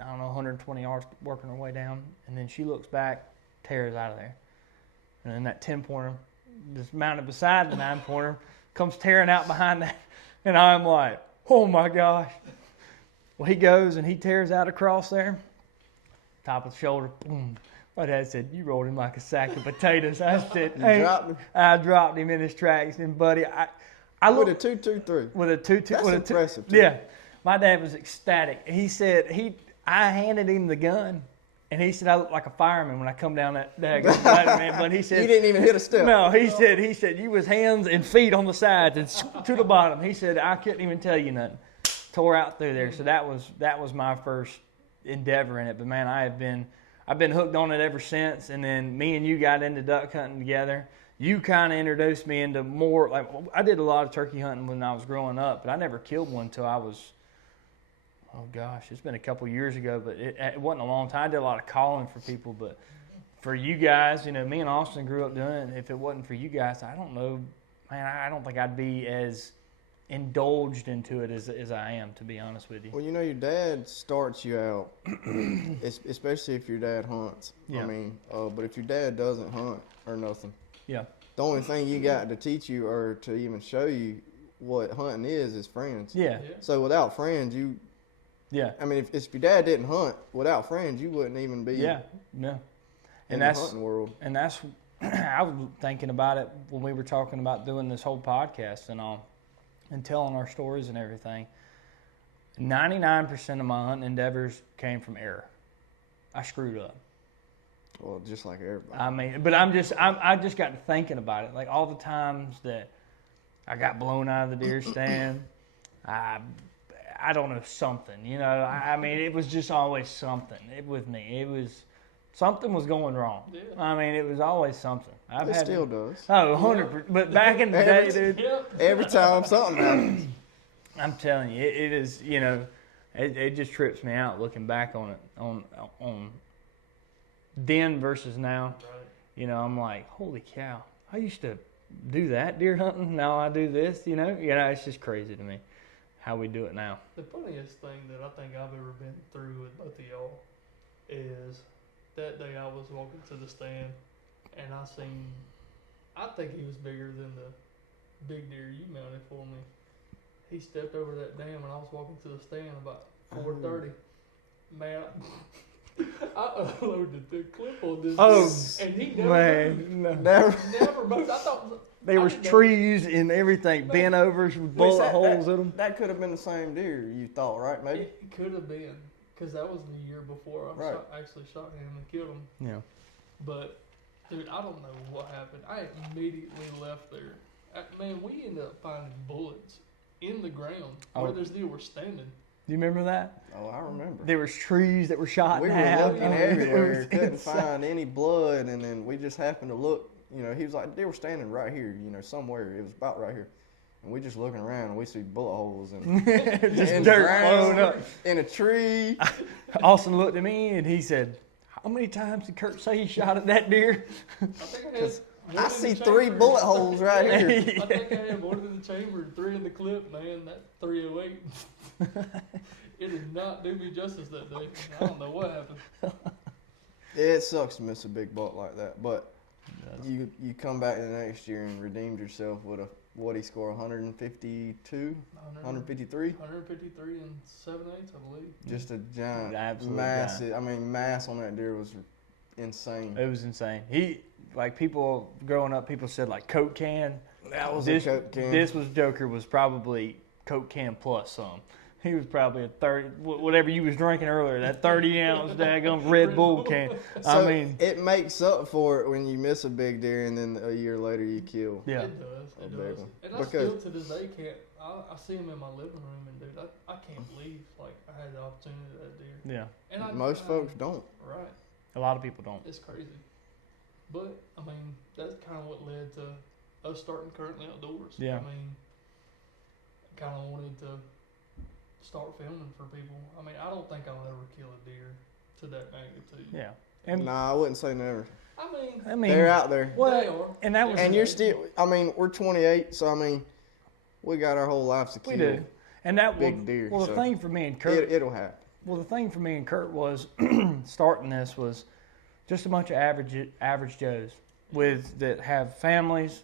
I don't know, 120 yards working her way down. And then she looks back, tears out of there. And then that 10-pointer, just mounted beside the 9-pointer, comes tearing out behind that. And I'm like, oh my gosh. Well, he goes and he tears out across there. Top of the shoulder, boom. My dad said, you rolled him like a sack of potatoes. I said, hey. Dropped him? I dropped him in his tracks. And buddy, I with a 2.23. With a 2.2. That's impressive. Yeah. My dad was ecstatic. He said, I handed him the gun. And he said, I look like a fireman when I come down that daggone ladder, man. But he said, you didn't even hit a step. No, he said, you was hands and feet on the sides and to the bottom. He said, I couldn't even tell you nothing. Tore out through there. So that was my first endeavor in it. But man, I've been hooked on it ever since. And then me and you got into duck hunting together. You kind of introduced me into more, like, I did a lot of turkey hunting when I was growing up, but I never killed one until I was, oh gosh, it's been a couple years ago, but it wasn't a long time. I did a lot of calling for people, but for you guys, you know, me and Austin grew up doing it. If it wasn't for you guys, I don't know, man, I don't think I'd be as indulged into it as I am, to be honest with you. Well, your dad starts you out, especially if your dad hunts. Yeah. I mean, but if your dad doesn't hunt or nothing, Yeah. the only thing you got to teach you or to even show you what hunting is friends. Yeah. Yeah. So without friends, Yeah. I mean, if your dad didn't hunt, without friends, you wouldn't even be Yeah. No. in And the that's hunting world. and that's I was thinking about it when we were talking about doing this whole podcast and all, and telling our stories and everything. 99% of my hunting endeavors came from error. I screwed up. Well, just like everybody. I mean, but I just got to thinking about it. Like all the times that I got blown out of the deer stand, I don't know, something. I mean, it was just always something. With me, it was something was going wrong. Yeah. I mean, it was always something. It still does. Oh, 100%. But back in the day, dude, Yep. Every time something happens. I'm telling you, it is. It just trips me out looking back on it, on then versus now. Right. I'm like, holy cow! I used to do that deer hunting. Now I do this. It's just crazy to me how we do it now. The funniest thing that I think I've ever been through with both of y'all is that day I was walking to the stand and I think he was bigger than the big deer you mounted for me. He stepped over that dam and I was walking to the stand about 4:30. Man, I unloaded the clip on this dude, and he never moved. No. Never. Moved. I thought There was trees and everything, bent overs with bullet holes in them. That could have been the same deer you thought, right? Maybe. it could have been, because that was the year before I Right. actually shot him and killed him. Yeah. But, dude, I don't know what happened. I immediately left there. Man, we ended up finding bullets in the ground where those deer were standing. Do you remember that? Oh, I remember. There was trees that were shot We in were half. looking It everywhere, was couldn't insane. find any blood, and then we just happened to look. He was like, they were standing right here, somewhere. It was about right here. And we just looking around, and we see bullet holes and Just in dirt ground, blown up. in a tree. Austin looked at me and he said, "How many times did Kurt say he shot at that deer?" I think I had one I in see the 3 chamber. bullet holes right here. I think I had one in the chamber and 3 in the clip, man. That 308. It did not do me justice that day. I don't know what happened. It sucks to miss a big buck like that, but you come back the next year and redeemed yourself with what he scored, 152, 153? 153 and 7/8, I believe. Just a giant, Absolute massive. I mean, mass on that deer was insane. It was insane. People growing up, people said like Coke can. That was This a Coke can. This Joker was probably Coke can plus some. He was probably a 30, whatever you was drinking earlier, that 30-ounce daggum Red Bull can. So I mean, it makes up for it when you miss a big deer and then a year later you kill. yeah. It does. A It big does. one. And I Because- still to this day can't. I see him in my living room, and dude, I can't believe like I had the opportunity to that deer. Yeah. And Most folks don't. Right. A lot of people don't. It's crazy. But I mean, that's kind of what led to us starting Currently Outdoors. Yeah. I mean, kind of wanted to start filming for people. I mean, I don't think I'll ever kill a deer to that magnitude. Yeah. And Nah, I wouldn't say never. I mean, They're out there. they well, are. and that was And you're still, I mean, we're 28, so I mean, we got our whole lives to kill. we do. And that Big deer, Well, the so thing for me and Kurt. It'll happen. Well, the thing for me and Kurt was starting this was just a bunch of average Joes that have families,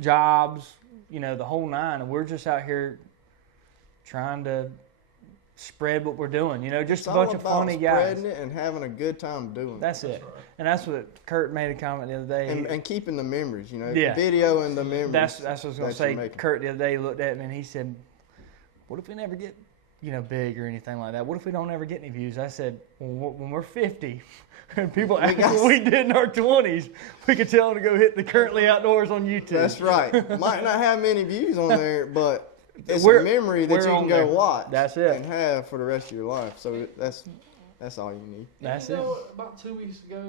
jobs, the whole nine, and we're just out here trying to spread what we're doing. Just It's a all bunch of about funny guys. spreading it and having a good time doing it. That's it, That's right. and that's what Kurt made a comment the other day. And keeping the memories, Yeah. video and the memories. That's what I was gonna that you're say. making. Kurt the other day looked at me and he said, "What if we never get, big or anything like that? What if we don't ever get any views?" I said, "Well, when we're 50, and people ask what we did in our 20s, we could tell them to go hit the Currently Outdoors on YouTube." That's right. Might not have many views on there, but it's We're- a memory that we're you on can go there. watch. That's it. And have for the rest of your life. So that's all you need. That's you it. know, About 2 weeks ago,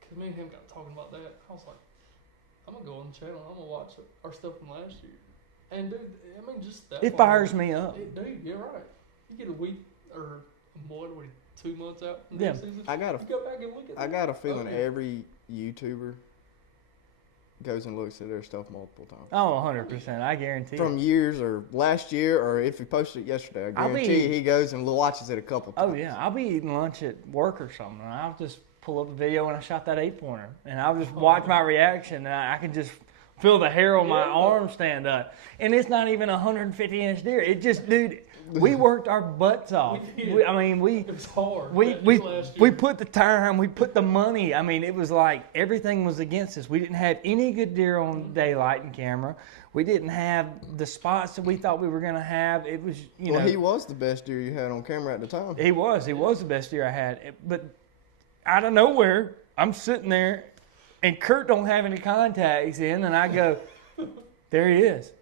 because me and him got talking about that, I was like, I'm going to go on the channel. I'm going to watch our stuff from last year. And, dude, I mean, just that. It fires me up. Dude, you're right. You get a week or more, 2 months out from Yeah. the season. I got You go back and look at I that. got a feeling Oh, yeah. every YouTuber goes and looks at their stuff multiple times. Oh, 100%. I guarantee From it. years or last year, or if he posted it yesterday, I guarantee he goes and watches it a couple times. Oh, yeah. I'll be eating lunch at work or something, and I'll just pull up a video when I shot that 8-pointer, and I'll just watch my reaction, and I can just feel the hair on my arm stand up. And it's not even a 150-inch deer. It just, dude, we worked our butts off. It was hard. We put the time, we put the money. I mean, it was like everything was against us. We didn't have any good deer on daylight and camera. We didn't have the spots that we thought we were going to have. It was, you know. Well, he was the best deer you had on camera at the time. He was the best deer I had. But out of nowhere, I'm sitting there, and Kurt don't have any contacts in, and I go, there he is.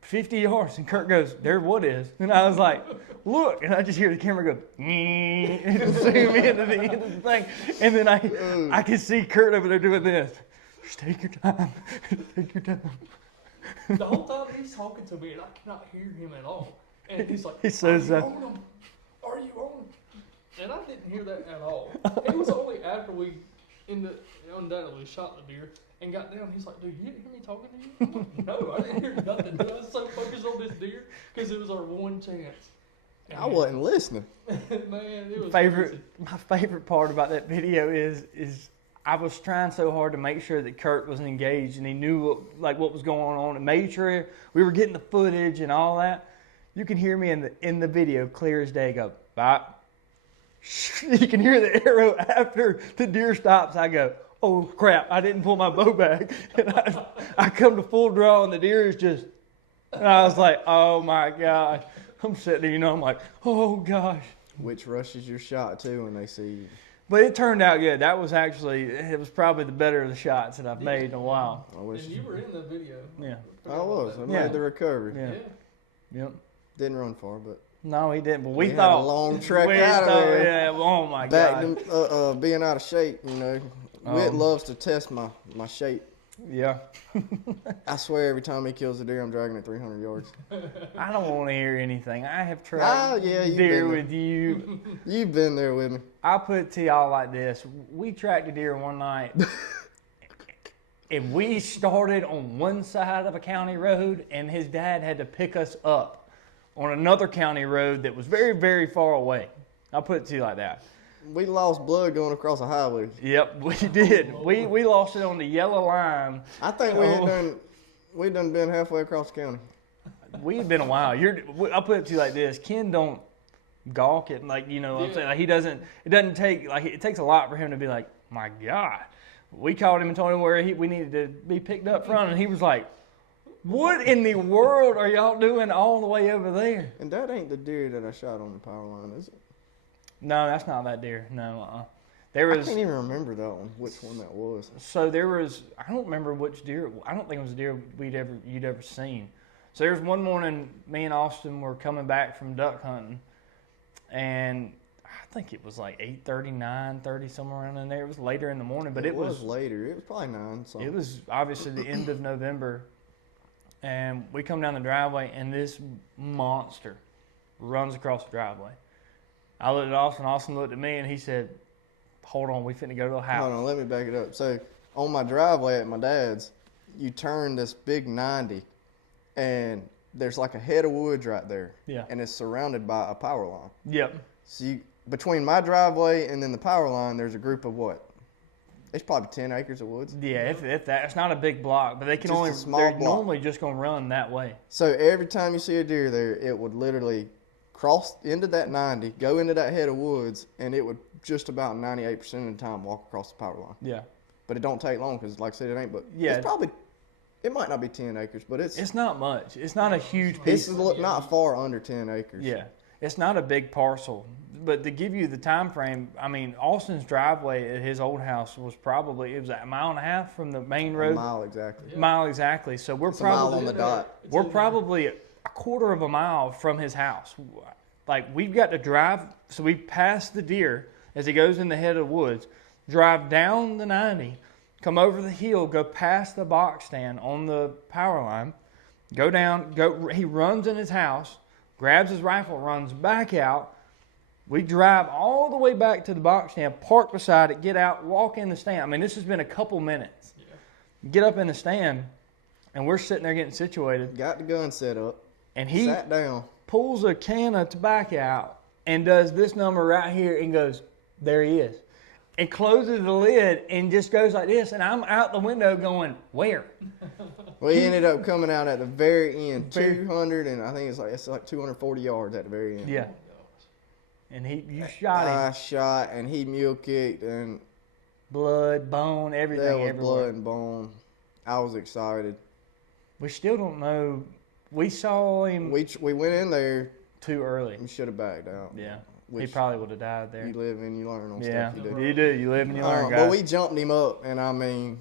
50 yards, and Kurt goes, there what is? And I was like, look, and I just hear the camera go, and zoom into the end of the thing, and then I can see Kurt over there doing this. Just take your time, take your time. The whole time he's talking to me, and I cannot hear him at all. And he's like, He says, are you on him? Are you on him? And I didn't hear that at all. It was only after we undoubtedly shot the deer and got down. He's like, dude, you didn't hear me talking to you? I'm like, no, I didn't hear nothing. I was so focused on this deer because it was our one chance. And I wasn't listening. man, it was My crazy. favorite part about that video is I was trying so hard to make sure that Kurt was engaged and he knew what was going on and made sure we were getting the footage and all that. You can hear me in the video clear as day go, bop. You can hear the arrow after the deer stops. I go, oh crap, I didn't pull my bow back. And I come to full draw and the deer is just, and I was like, oh my gosh. I'm sitting there, I'm like, oh gosh. Which rushes your shot too when they see you. But it turned out good. That was it was probably the better of the shots that I've made in a while. And you were in the video. Yeah. I was. I Yeah. made the recovery. Yeah. Yep. Didn't run far, but No, he didn't. But we had thought a long trek out of there. Yeah. Oh my Back god. to being out of shape, Whit loves to test my shape. Yeah. I swear every time he kills a deer, I'm dragging it 300 yards. I don't want to hear anything. I have tried you've deer been with you. You've been there with me. I'll put it to y'all like this. We tracked a deer one night. And we started on one side of a county road, and his dad had to pick us up on another county road that was very, very far away. I'll put it to you like that. We lost blood going across a highway. Yep, we did. We lost it on the yellow line. I think we done been halfway across the county. We had been a while. I'll put it to you like this. Ken don't gawk it. Like, what I'm saying? Like, it doesn't take, like, it takes a lot for him to be like, my God. We called him and told him where we needed to be picked up from, and he was like, what in the world are y'all doing all the way over there? And that ain't the deer that I shot on the power line, is it? No, that's not that deer. No, I can't even remember that one, which one that was. So there was, I don't remember which deer, I don't think it was a deer you'd ever seen. So there was one morning, me and Austin were coming back from duck hunting, and I think it was like 8:30, 9:30, somewhere around in there. It was later in the morning, but it was later. It was probably 9 something. It was obviously the end of November, and we come down the driveway, and this monster runs across the driveway. I looked at Austin, Austin looked at me, and he said, hold on, we finna go to the house. Hold on, let me back it up. So, on my driveway at my dad's, you turn this big 90, and there's like a head of woods right there. Yeah. And it's surrounded by a power line. Yep. So, between my driveway and then the power line, there's a group of what? It's probably 10 acres of woods. Yeah, if that, it's not a big block, but they can they're normally just gonna run that way. So, every time you see a deer there, it would literally cross into that 90, go into that head of woods, and it would just about 98% of the time walk across the power line. Yeah. But it don't take long because, like I said, it ain't. But yeah, it's probably, it might not be 10 acres, but it's not much. It's not a huge piece. It's not far under 10 acres. Yeah, it's not a big parcel. But to give you the time frame, I mean, Austin's driveway at his old house was probably, it was a mile and a half from the main road. A mile exactly. Yeah. Mile exactly. So we're it's probably a mile on the dot. We're probably a quarter of a mile from his house. Like, we've got to drive, so we pass the deer as he goes in the head of the woods, drive down the 90, come over the hill, go past the box stand on the power line, go down, he runs in his house, grabs his rifle, runs back out. We drive all the way back to the box stand, park beside it, get out, walk in the stand. I mean, this has been a couple minutes. Get up in the stand, and we're sitting there getting situated, Got the gun set up. and he Sat down. pulls a can of tobacco out and does this number right here and goes, there he is. And closes the lid and just goes like this. And I'm out the window going, where? Well, he ended up coming out at the very end, 200, and I think it's like 240 yards at the very end. Yeah. And you shot him. I shot, and he mule kicked, and Blood, bone, everything there was everywhere. blood and bone. I was excited. We still don't know. We saw him We went in there. too early. We should have backed out. Yeah. He Which probably would have died there. You live and you learn on Yeah, stuff you do. you do. You live and you learn, guys. But we jumped him up, and I mean,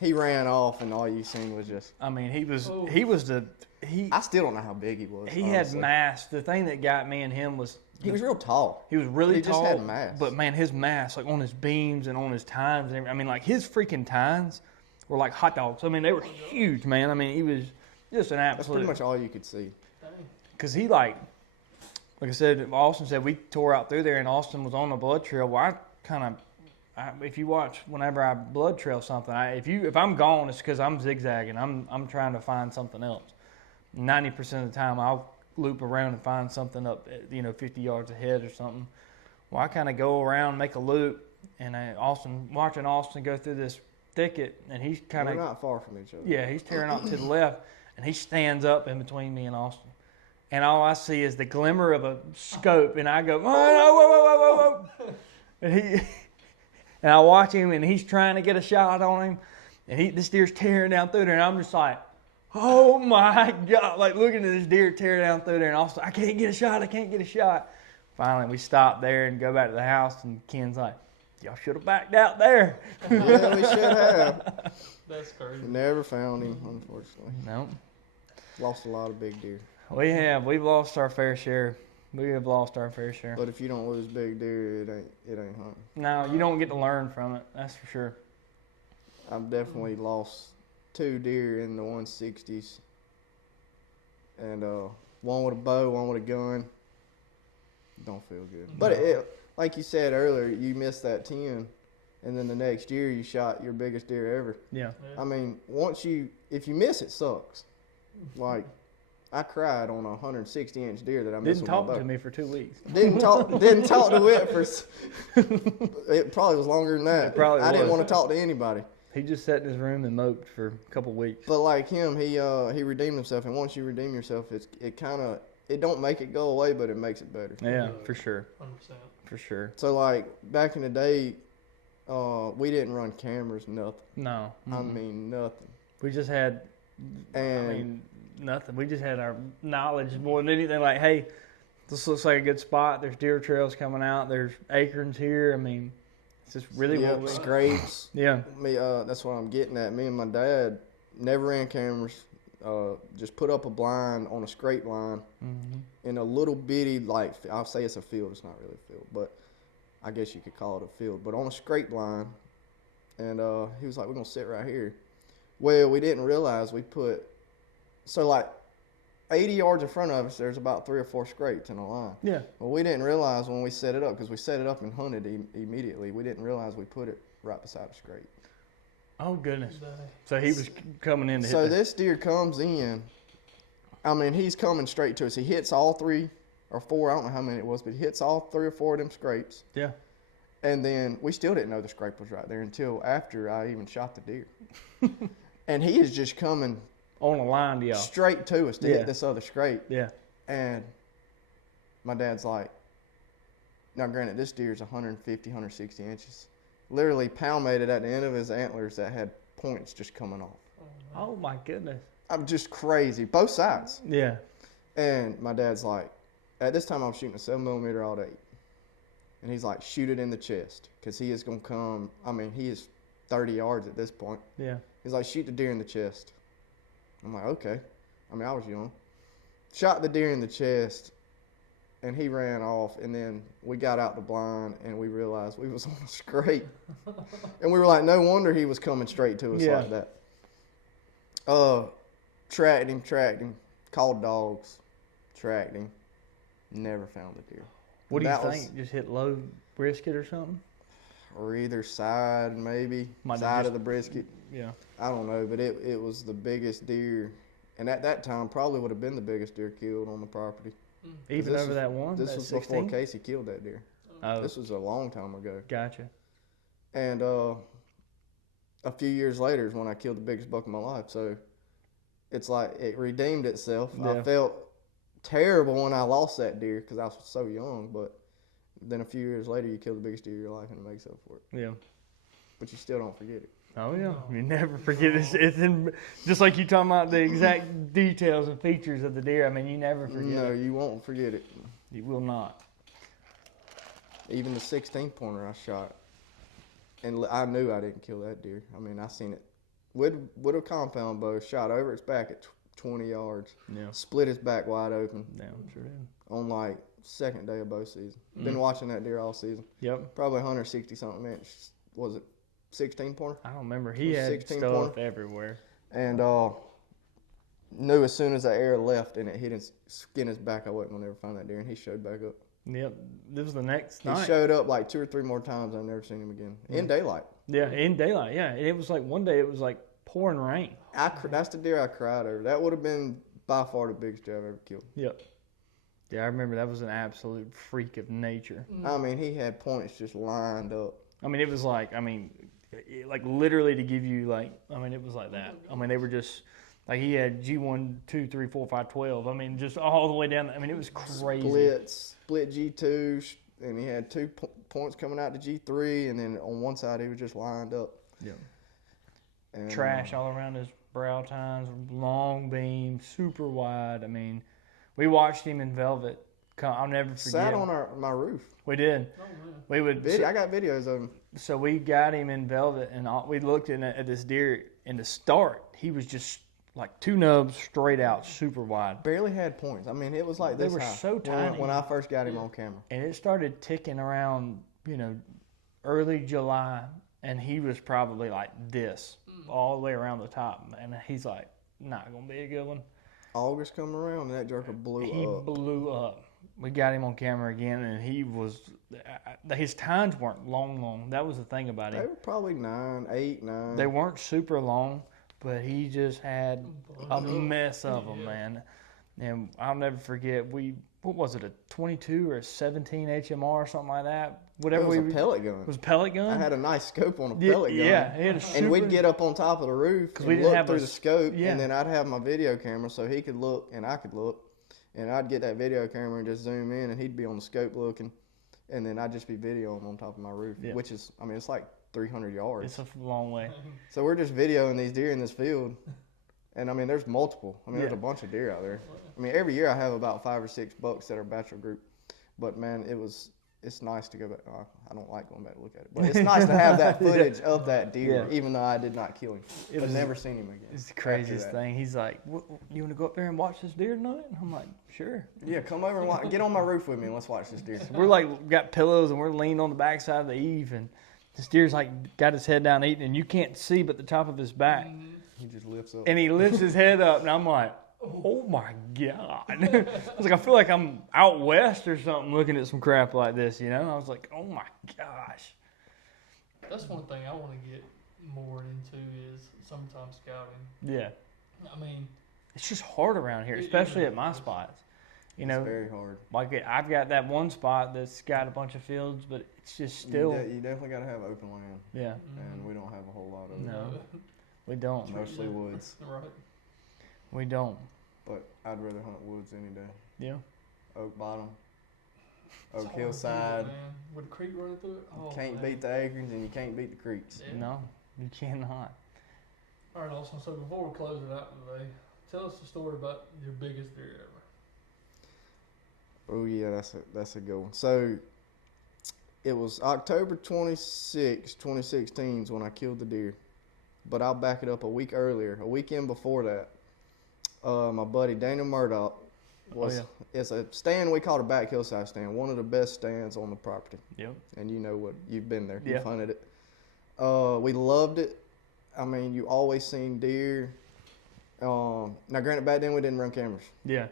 he ran off, and all you seen was just. I mean, he was I still don't know how big he was. he honestly. had mass. The thing that got me and him was He was real tall. he was really He tall. just had mass. But man, his mass, like on his beams and on his tines, and everything, I mean, like his freaking tines were like hot dogs. I mean, they were huge, man. I mean, he was just an That's absolute. pretty much all you could see. Dang. Because he like I said, Austin said we tore out through there, and Austin was on the blood trail. Well, if you watch whenever I blood trail something, if I'm gone, it's because I'm zigzagging. I'm trying to find something else. 90% of the time, I'll loop around and find something up, 50 yards ahead or something. Well, I kind of go around, make a loop, and watching Austin go through this thicket, and he's kind We're of not far from each other. yeah, he's tearing off to the left, and he stands up in between me and Austin. And all I see is the glimmer of a scope, and I go, whoa. And I watch him, and he's trying to get a shot on him, and this deer's tearing down through there, and I'm just like, oh my God, like looking at this deer tear down through there, and Austin, I can't get a shot. Finally, we stop there and go back to the house, and Ken's like, y'all should have backed out there. Yeah, we should have. That's crazy. Never found him, unfortunately. No. Lost a lot of big deer. We've lost our fair share. We have lost our fair share. But if you don't lose big deer, it ain't hunting. No, you don't get to learn from it. That's for sure. I've definitely lost 2 deer in the 160s, and one with a bow, one with a gun. Don't feel good. But like you said earlier, you missed that 10, and then the next year you shot your biggest deer ever. Yeah. I mean, if you miss, it sucks. Like, I cried on a 160-inch deer that I missed Didn't with talk my bow. to me for 2 weeks. Didn't talk to Whit for. It probably was longer than that. It probably I didn't was. want to talk to anybody. He just sat in his room and moped for a couple weeks. But like him, he redeemed himself, and once you redeem yourself, it don't make it go away, but it makes it better. Yeah, for sure. 100%. For sure. So like back in the day, we didn't run cameras, nothing. No. I mean nothing. We just had, And nothing. We just had our knowledge more than anything. Like, hey, this looks like a good spot. There's deer trails coming out. There's acorns here. I mean, it's just really what we... scrapes. Yeah. That's what I'm getting at. Me and my dad never ran cameras. Just put up a blind on a scrape line in a little bitty, like, I'll say it's a field. It's not really a field, but I guess you could call it a field. But on a scrape line, and he was like, we're going to sit right here. Well, we didn't realize so like 80 yards in front of us, there's about 3 or 4 scrapes in a line. Yeah. Well, we didn't realize when we set it up, because we set it up and hunted immediately, we didn't realize we put it right beside a scrape. Oh, goodness. Dang. So he was coming in to hit So the- this deer comes in. I mean, he's coming straight to us. He hits all 3 or 4, I don't know how many it was, but he hits all 3 or 4 of them scrapes. Yeah. And then we still didn't know the scrape was right there until after I even shot the deer. And he is just coming On a line to y'all. straight to us to Yeah. hit this other scrape. Yeah. And my dad's like, now granted, this deer is 150, 160 inches. Literally palmated at the end of his antlers that had points just coming off. Oh, my goodness. I'm just crazy. Both sides. Yeah. And my dad's like, at this time I'm shooting a 7mm all day. And he's like, shoot it in the chest. Because he is going to come, he is 30 yards at this point. Yeah. He's like, shoot the deer in the chest. I'm like, okay. I was young. Shot the deer in the chest, and he ran off. And then we got out the blind, and we realized we was on a scrape. And we were like, no wonder he was coming straight to us like that. Tracked him, called dogs, tracked him, never found the deer. What do you think? Just hit low brisket or something? Or either side, maybe. Might have Side just- of the brisket. Yeah. I don't know, but it was the biggest deer, and at that time probably would have been the biggest deer killed on the property. Even over that one? This that was 16? before Casey killed that deer. Oh. This was a long time ago. Gotcha. And a few years later is when I killed the biggest buck of my life. So it's like it redeemed itself. Yeah. I felt terrible when I lost that deer because I was so young, but then a few years later you kill the biggest deer of your life and it makes up for it. Yeah. But you still don't forget it. Oh yeah, you never forget it. It's in, just like you talking about the exact details and features of the deer. I mean, you never forget No, it. you won't forget it. You will not. Even the 16 pointer I shot, and I knew I didn't kill that deer. I mean, I seen it with a compound bow, shot over its back at 20 yards, Yeah. split its back wide open Yeah, sure did. on like second day of bow season. Been watching that deer all season. Yep. Probably 160 something inch. Was it 16 pointer? I don't remember. He had 16 stuff pointer. everywhere. And knew as soon as that arrow left and it hit his skin his back, I wasn't gonna ever find that deer, and he showed back up. Yep. This was the next He night. showed up like 2 or 3 more times. I've never seen him again in daylight. Yeah, in daylight. Yeah, and it was like one day it was like pouring rain. That's the deer I cried over. That would have been by far the biggest deer I've ever killed. Yep. Yeah, I remember that was an absolute freak of nature. I mean, he had points just lined up. I mean, it was like, like literally to give you like, it was like that. I mean, they were just, like he had G1, 2, 3, 4, 5, 12. I mean, just all the way down. I mean, it was crazy. Split G2, and he had 2 points coming out to G3, and then on one side he was just lined up. Yeah. And, Trash all around his brow tines, long beam, super wide. I mean, we watched him in velvet. I'll never forget. Sat on my roof. We did. Oh, man. We would. I got videos of him. So we got him in velvet, and we looked at this deer. In the start, he was just like 2 nubs straight out, super wide. Barely had points. I mean, it was like They this were high so tiny. when I first got him on camera. And it started ticking around, early July, and he was probably like this all the way around the top. And he's like, not gonna be a good one. August come around, and that jerker blew He up. blew up. We got him on camera again, and he was. His tines weren't long. That was the thing about They him. were probably 9, 8, 9. They weren't super long, but he just had a mess of them, man. And I'll never forget. What was it, a 22 or a 17 HMR or something like that? Whatever. It was a pellet gun. It was a pellet gun. I had a nice scope on a pellet gun. Yeah, he had a super, And we'd get up on top of the roof and we didn't look have through the scope, yeah. and then I'd have my video camera so he could look and I could look, and I'd get that video camera and just zoom in, and he'd be on the scope looking, and then I'd just be videoing on top of my roof, Yeah. which is, it's like 300 yards. It's a long way. So we're just videoing these deer in this field, and there's multiple. There's Yeah. a bunch of deer out there. Every year I have about 5 or 6 bucks that are bachelor group, but man, it's nice to go back. I don't like going back to look at it, but it's nice to have that footage of that deer, Yeah. even though I did not kill him. I've never seen him again. It's the after craziest that. thing. He's like, you want to go up there and watch this deer tonight? And I'm like, sure. Yeah, come over and get on my roof with me and let's watch this deer. We're like, got pillows and we're leaning on the backside of the eave, and this deer's like got his head down eating, and you can't see but the top of his back. He just lifts up. And he lifts his head up, and I'm like, oh my God. I was like, I feel like I'm out west or something looking at some crap like this, I was like, oh my gosh. That's one thing I want to get more into is summertime scouting. Yeah. I mean, It's just hard around here, It especially really at my is. spots. It's very hard. Like I've got that one spot that's got a bunch of fields, but it's just still, You definitely got to have open land, yeah, and we don't have a whole lot of it. no, we don't. Mostly woods, right. We don't. but I'd rather hunt woods any day. Yeah. Oak bottom, It's oak hard to do it, hillside. man. With a creek running through it. Oh, Can't man. beat the acres and you can't beat the creeks. Yeah. No, you cannot. All right, Austin. So before we close it out today, tell us the story about your biggest deer ever. Oh yeah, that's a good one. So it was October 26, 2016 is when I killed the deer. But I'll back it up a week earlier. A weekend before that, my buddy Daniel Murdoch it's a stand we called a back hillside stand, one of the best stands on the property. Yep. And you know what, you've been there, Yeah. you've hunted it. We loved it. You always seen deer. Now granted, back then we didn't run cameras. Yeah.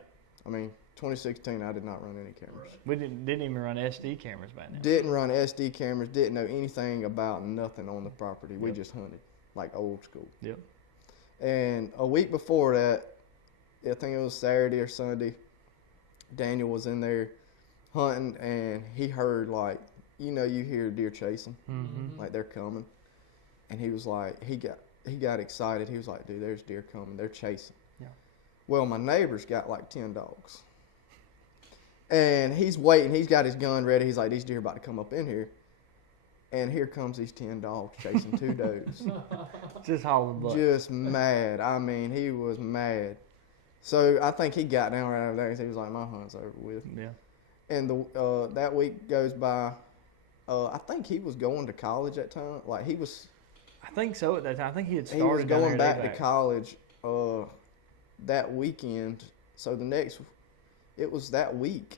2016 I did not run any cameras. We didn't even run SD cameras back then. Didn't run SD cameras, didn't know anything about nothing on the property. We Yep. just hunted. like old school. Yep. And a week before that, I think it was Saturday or Sunday, Daniel was in there hunting, and he heard, like, you know, you hear deer chasing, like they're coming. And he was like, he got excited. He was like, dude, there's deer coming. They're chasing. Yeah. Well, my neighbor's got like 10 dogs. And he's waiting. He's got his gun ready. He's like, these deer about to come up in here. And here comes these 10 dogs chasing 2 does. Just hauling butt. Just mad. I mean, he was mad. So I think he got down right over there, and he was like, my hunt's over with. Yeah. And that week goes by. I think he was going to college at the time. Like, he was... I think so at that time. I think he had He started was going down back to college that weekend. So it was that week.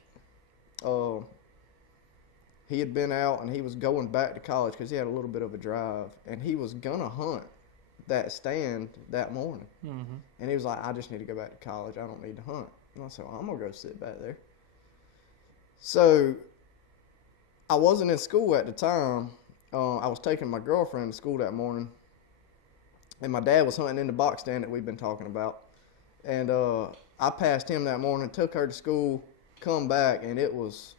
He had been out, and he was going back to college because he had a little bit of a drive, and he was gonna hunt that stand that morning. And he was like, I just need to go back to college. I don't need to hunt. And I said, well, I'm gonna go sit back there. So I wasn't in school at the time. I was taking my girlfriend to school that morning, and my dad was hunting in the box stand that we've been talking about. And I passed him that morning, took her to school, come back, and it was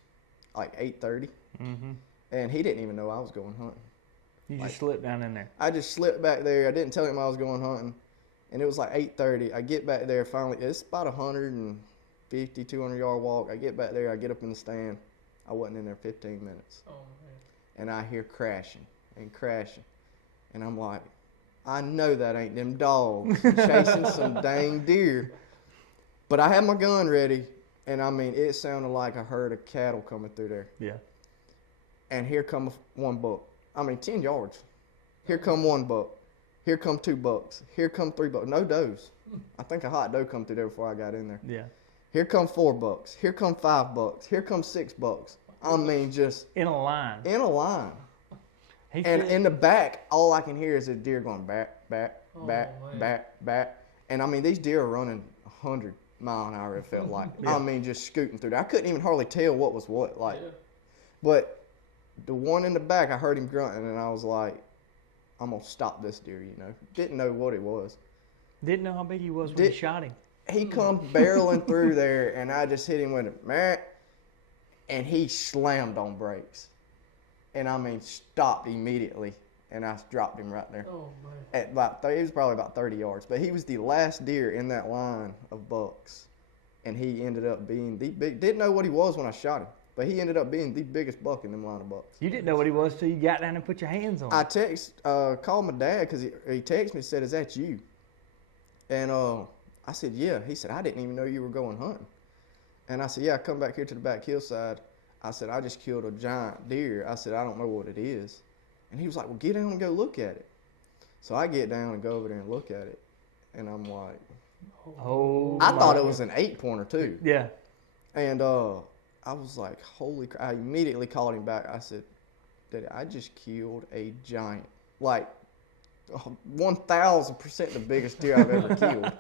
like 8:30. And he didn't even know I was going hunting. You just slipped down in there. I just slipped back there. I didn't tell him I was going hunting, and it was like 8:30. I get back there finally. It's about 150, 200-yard walk. I get back there. I get up in the stand. I wasn't in there 15 minutes. Oh, man. And I hear crashing and crashing. And I'm like, I know that ain't them dogs chasing some dang deer. But I had my gun ready, and I mean, it sounded like a herd of cattle coming through there. Yeah. And here come one buck. I mean, 10 yards. Here come one buck. Here come 2 bucks. Here come 3 bucks. No does. I think a hot doe come through there before I got in there. Yeah. Here come 4 bucks. Here come 5 bucks. Here come 6 bucks. I mean, just In a line. in a line. He And said- in the back, all I can hear is a deer going back, back, Oh, back, man. back, back. And I mean, these deer are running 100 mile an hour, it felt like. Yeah. I mean, just scooting through there. I couldn't even hardly tell what was what. Like, Yeah. but the one in the back, I heard him grunting, and I was like, I'm going to stop this deer, you know. Didn't know what it was. Didn't know how big he was when you shot him. He come barreling through there, and I just hit him with a meh, and he slammed on brakes. And I mean, stopped immediately, and I dropped him right there. Oh, man. At about, it was probably about 30 yards, but he was the last deer in that line of bucks, and he ended up being the big. Didn't know what he was when I shot him, but he ended up being the biggest buck in them line of bucks. You didn't know what he was till you got down and put your hands on him. I called my dad because he texted me and said, "Is that you?" And I said, "Yeah." He said, "I didn't even know you were going hunting." And I said, "Yeah, I come back here to the back hillside." I said, "I just killed a giant deer." I said, "I don't know what it is." And he was like, "Well, get down and go look at it." So I get down and go over there and look at it, and I'm like, Oh, I thought my- it was an 8-pointer too. Yeah. And I was like, holy crap. I immediately called him back. I said, "Daddy, I just killed a giant, like 1,000% the biggest deer I've ever killed."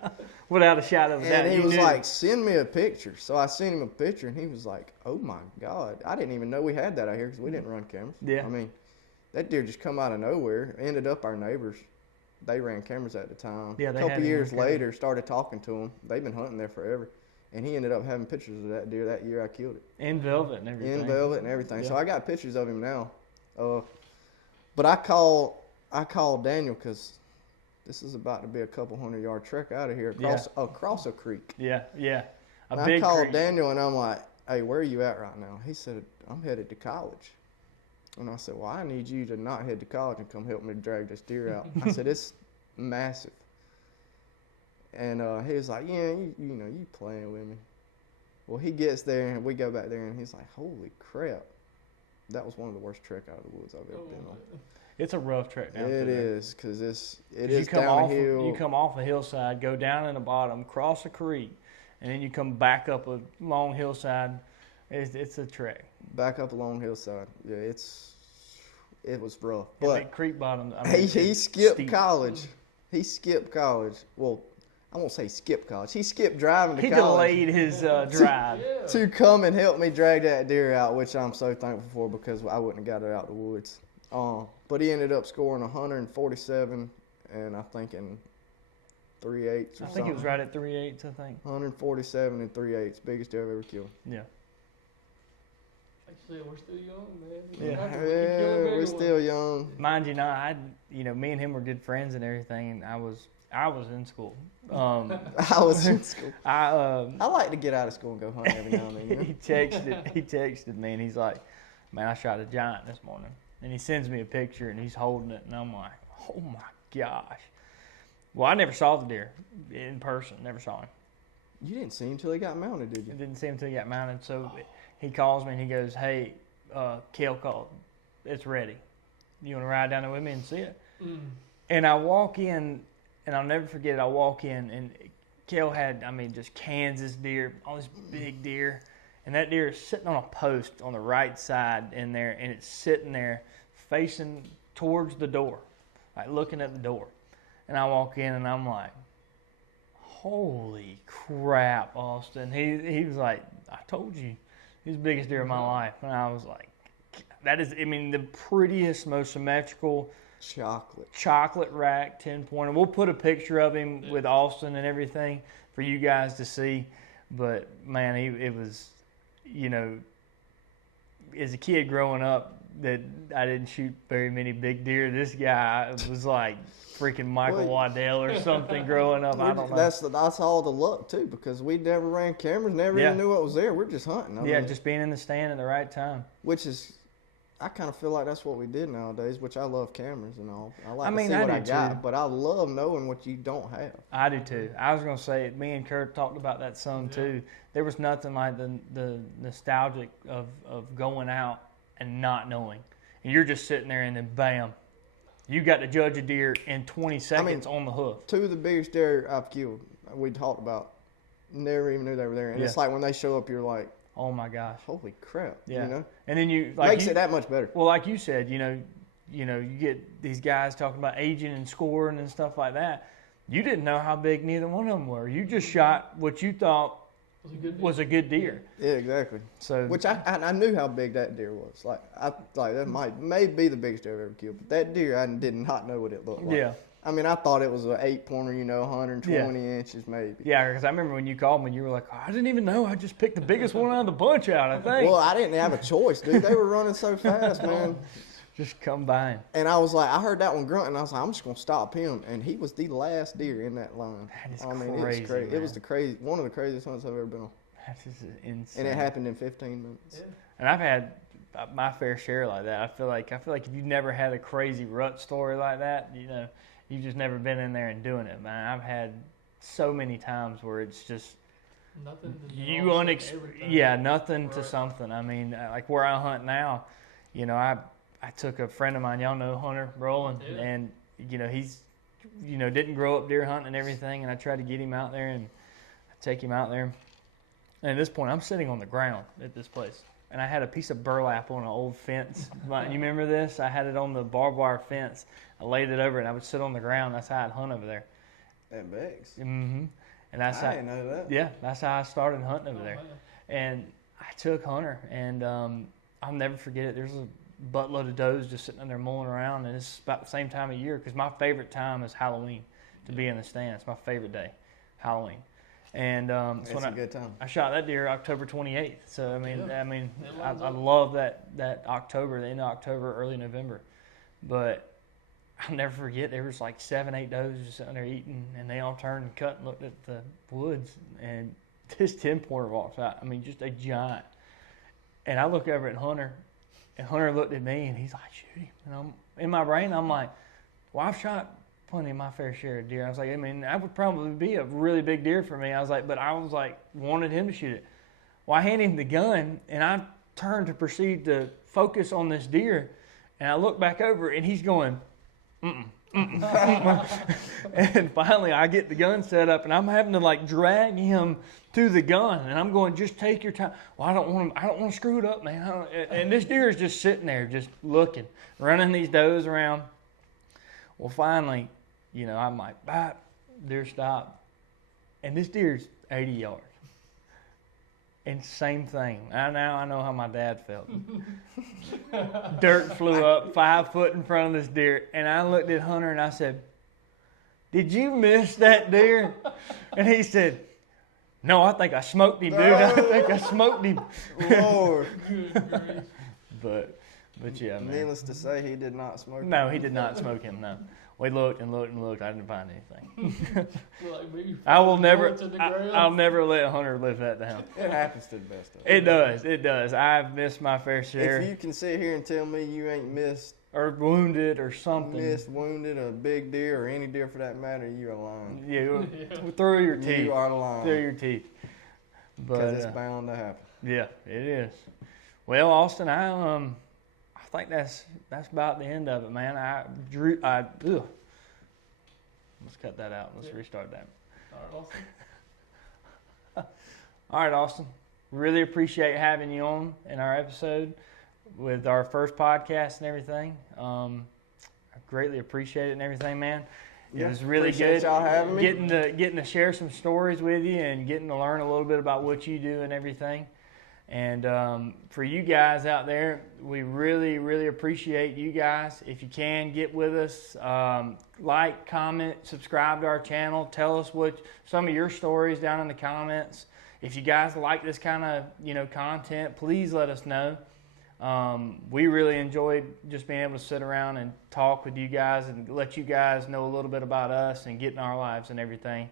Without a shadow of a doubt. And he you was knew. like, "Send me a picture." So I sent him a picture, and he was like, "Oh my God. I didn't even know we had that out here because we didn't run cameras." Yeah. I mean, that deer just come out of nowhere. Ended up our neighbors. They ran cameras at the time. Yeah, they a had couple him years on camera. later, started talking to them. They've been hunting there forever. And he ended up having pictures of that deer that year I killed it. in velvet and everything. In velvet and everything. So Yeah. I got pictures of him now. But I called Daniel because this is about to be a couple 100-yard trek out of here across a creek. Yeah, yeah. A And I big called creek. Daniel and I'm like, "Hey, where are you at right now?" He said, "I'm headed to college." And I said, "Well, I need you to not head to college and come help me drag this deer out." I said, "It's massive." And he was like, "Yeah, you know, you playing with me." Well, he gets there and we go back there and he's like, "Holy crap. That was one of the worst trek out of the woods I've ever been on." It's a rough trek down It through there. is, because it 'Cause is downhill. You come off a hillside, go down in the bottom, cross a creek, and then you come back up a long hillside. It's a trek. Back up a long hillside. Yeah, it was rough. And But that creek bottom. I he mean, it's skipped steep. college. He skipped college. Well, I won't say skip college. He skipped driving to He college delayed his drive. Yeah. to come and help me drag that deer out, which I'm so thankful for because I wouldn't have got it out the woods. But he ended up scoring 147 and I think in 3/8 or I think something. it was right at 3/8, I think. 147 and 3/8, biggest deer I've ever killed. Yeah. Like you said, we're still young, man. Yeah. We're still young. Mind you not, me and him were good friends and everything, and I was in school. I was in school. I like to get out of school and go hunt every now and then. You know? He texted me, and he's like, "Man, I shot a giant this morning." And he sends me a picture, and he's holding it, and I'm like, "Oh my gosh!" Well, I never saw the deer in person. Never saw him. You didn't see him until he got mounted, did you? I didn't see him until he got mounted. So he calls me, and he goes, "Hey, Kale called. It's ready. You want to ride down there with me and see it?" Mm. And I walk in, and I'll never forget it. I walk in, and Kale had, just Kansas deer, all this big deer. And that deer is sitting on a post on the right side in there, and it's sitting there facing towards the door, like looking at the door. And I walk in, and I'm like, holy crap, Austin. He was like, I told you, he's the biggest deer of my life. And I was like, that is, the prettiest, most symmetrical chocolate rack 10-pointer. We'll put a picture of him with Austin and everything for you guys to see. But man, it was, as a kid growing up, that I didn't shoot very many big deer. This guy was like freaking Michael Waddell or something growing up. I don't know. That's all the luck too, because we never ran cameras, never even knew what was there. We're just hunting. I mean, just being in the stand at the right time. Which is, I kind of feel like that's what we did nowadays. Which I love cameras and all. I like to see what I got, but I love knowing what you don't have. I do too. I was gonna say, me and Kurt talked about that some too. There was nothing like the nostalgic of going out and not knowing. And you're just sitting there, and then bam, you got to judge a deer in 20 seconds on the hoof. Two of the biggest deer I've killed, we talked about, never even knew they were there. And it's like when they show up, you're like, oh my gosh, holy crap! Yeah. You know? And then makes it that much better. Well, like you said, you get these guys talking about aging and scoring and stuff like that. You didn't know how big neither one of them were. You just shot what you thought was a good deer. Yeah, exactly. So, which I knew how big that deer was. That may be the biggest deer I've ever killed. But that deer, I did not know what it looked like. Yeah. I thought it was an 8-pointer, 120 inches maybe. Yeah, because I remember when you called me, you were like, I didn't even know. I just picked the biggest one out of the bunch out, I think. Well, I didn't have a choice, dude. They were running so fast, man. Just combine. And I was like, I heard that one grunt, and I was like, I'm just going to stop him. And he was the last deer in that line. That is crazy. It was crazy. Man. It was one of the craziest hunts I've ever been on. That is insane. And it happened in 15 minutes. Yeah. And I've had my fair share like that. I feel like if you've never had a crazy rut story like that, you've just never been in there and doing it, man. I've had so many times where it's just nothing nothing to something. Like where I hunt now, I took a friend of mine, y'all know Hunter Brolin, and he's didn't grow up deer hunting and everything, and I tried to get him out there and take him out there. And at this point, I'm sitting on the ground at this place, and I had a piece of burlap on an old fence. You remember this? I had it on the barbed wire fence. I laid it over, and I would sit on the ground. That's how I'd hunt over there. That begs. Mm-hmm. And I didn't know that. Yeah, that's how I started hunting over there. Man. And I took Hunter, and I'll never forget it. There's a buttload of does just sitting in there mulling around, and it's about the same time of year because my favorite time is Halloween to be in the stand. It's my favorite day, Halloween. And it's a good time. I shot that deer October 28th. So I love that October, the end of October, early November. But I'll never forget there was like 7-8 does just sitting there eating, and they all turned and cut and looked at the woods, and this 10-pointer walks out. Just a giant. And I look over at Hunter, and Hunter looked at me, and he's like, shoot him. And in my brain, I'm like, well, I've shot plenty of my fair share of deer. I was like, that would probably be a really big deer for me. I was like, but wanted him to shoot it. Well, I handed him the gun, and I turned to proceed to focus on this deer, and I look back over, and he's going, and finally, I get the gun set up, and I'm having to drag him to the gun, and I'm going, just take your time. Well, I don't want to screw it up, man. And this deer is just sitting there, just looking, running these does around. Well, finally, I'm like, bop, deer stop, and this deer's 80 yards. And same thing. I know how my dad felt. Dirt flew up 5 foot in front of this deer, and I looked at Hunter and I said, did you miss that deer? And he said, no, I think I smoked him, dude. I think I smoked him. Lord. Good grief. But yeah, man. Needless to say, he did not smoke. No, he did not smoke him, no. We looked and looked and looked. I didn't find anything. Like me, I will never, bullets in the ground. I'll never let Hunter live that down. It happens to the best of us. It does, it does. I've missed my fair share. If you can sit here and tell me you ain't missed, Or wounded or something. wounded, a big deer, or any deer for that matter, you're lying. Yeah, through your teeth. You are lying. Through your teeth. But Because it's bound to happen. yeah, it is. Well, Austin, I think that's about the end of it, man. Ugh. Let's cut that out. Let's restart that. All right, awesome. All right, Austin. Really appreciate having you on in our episode with our first podcast and everything. I greatly appreciate it and everything, man. It was really appreciate good y'all having me. getting to share some stories with you and getting to learn a little bit about what you do and everything. And for you guys out there, we really, really appreciate you guys. If you can, get with us. Like, comment, subscribe to our channel. Tell us some of your stories down in the comments. If you guys like this kind of content, please let us know. We really enjoyed just being able to sit around and talk with you guys and let you guys know a little bit about us and get in our lives and everything.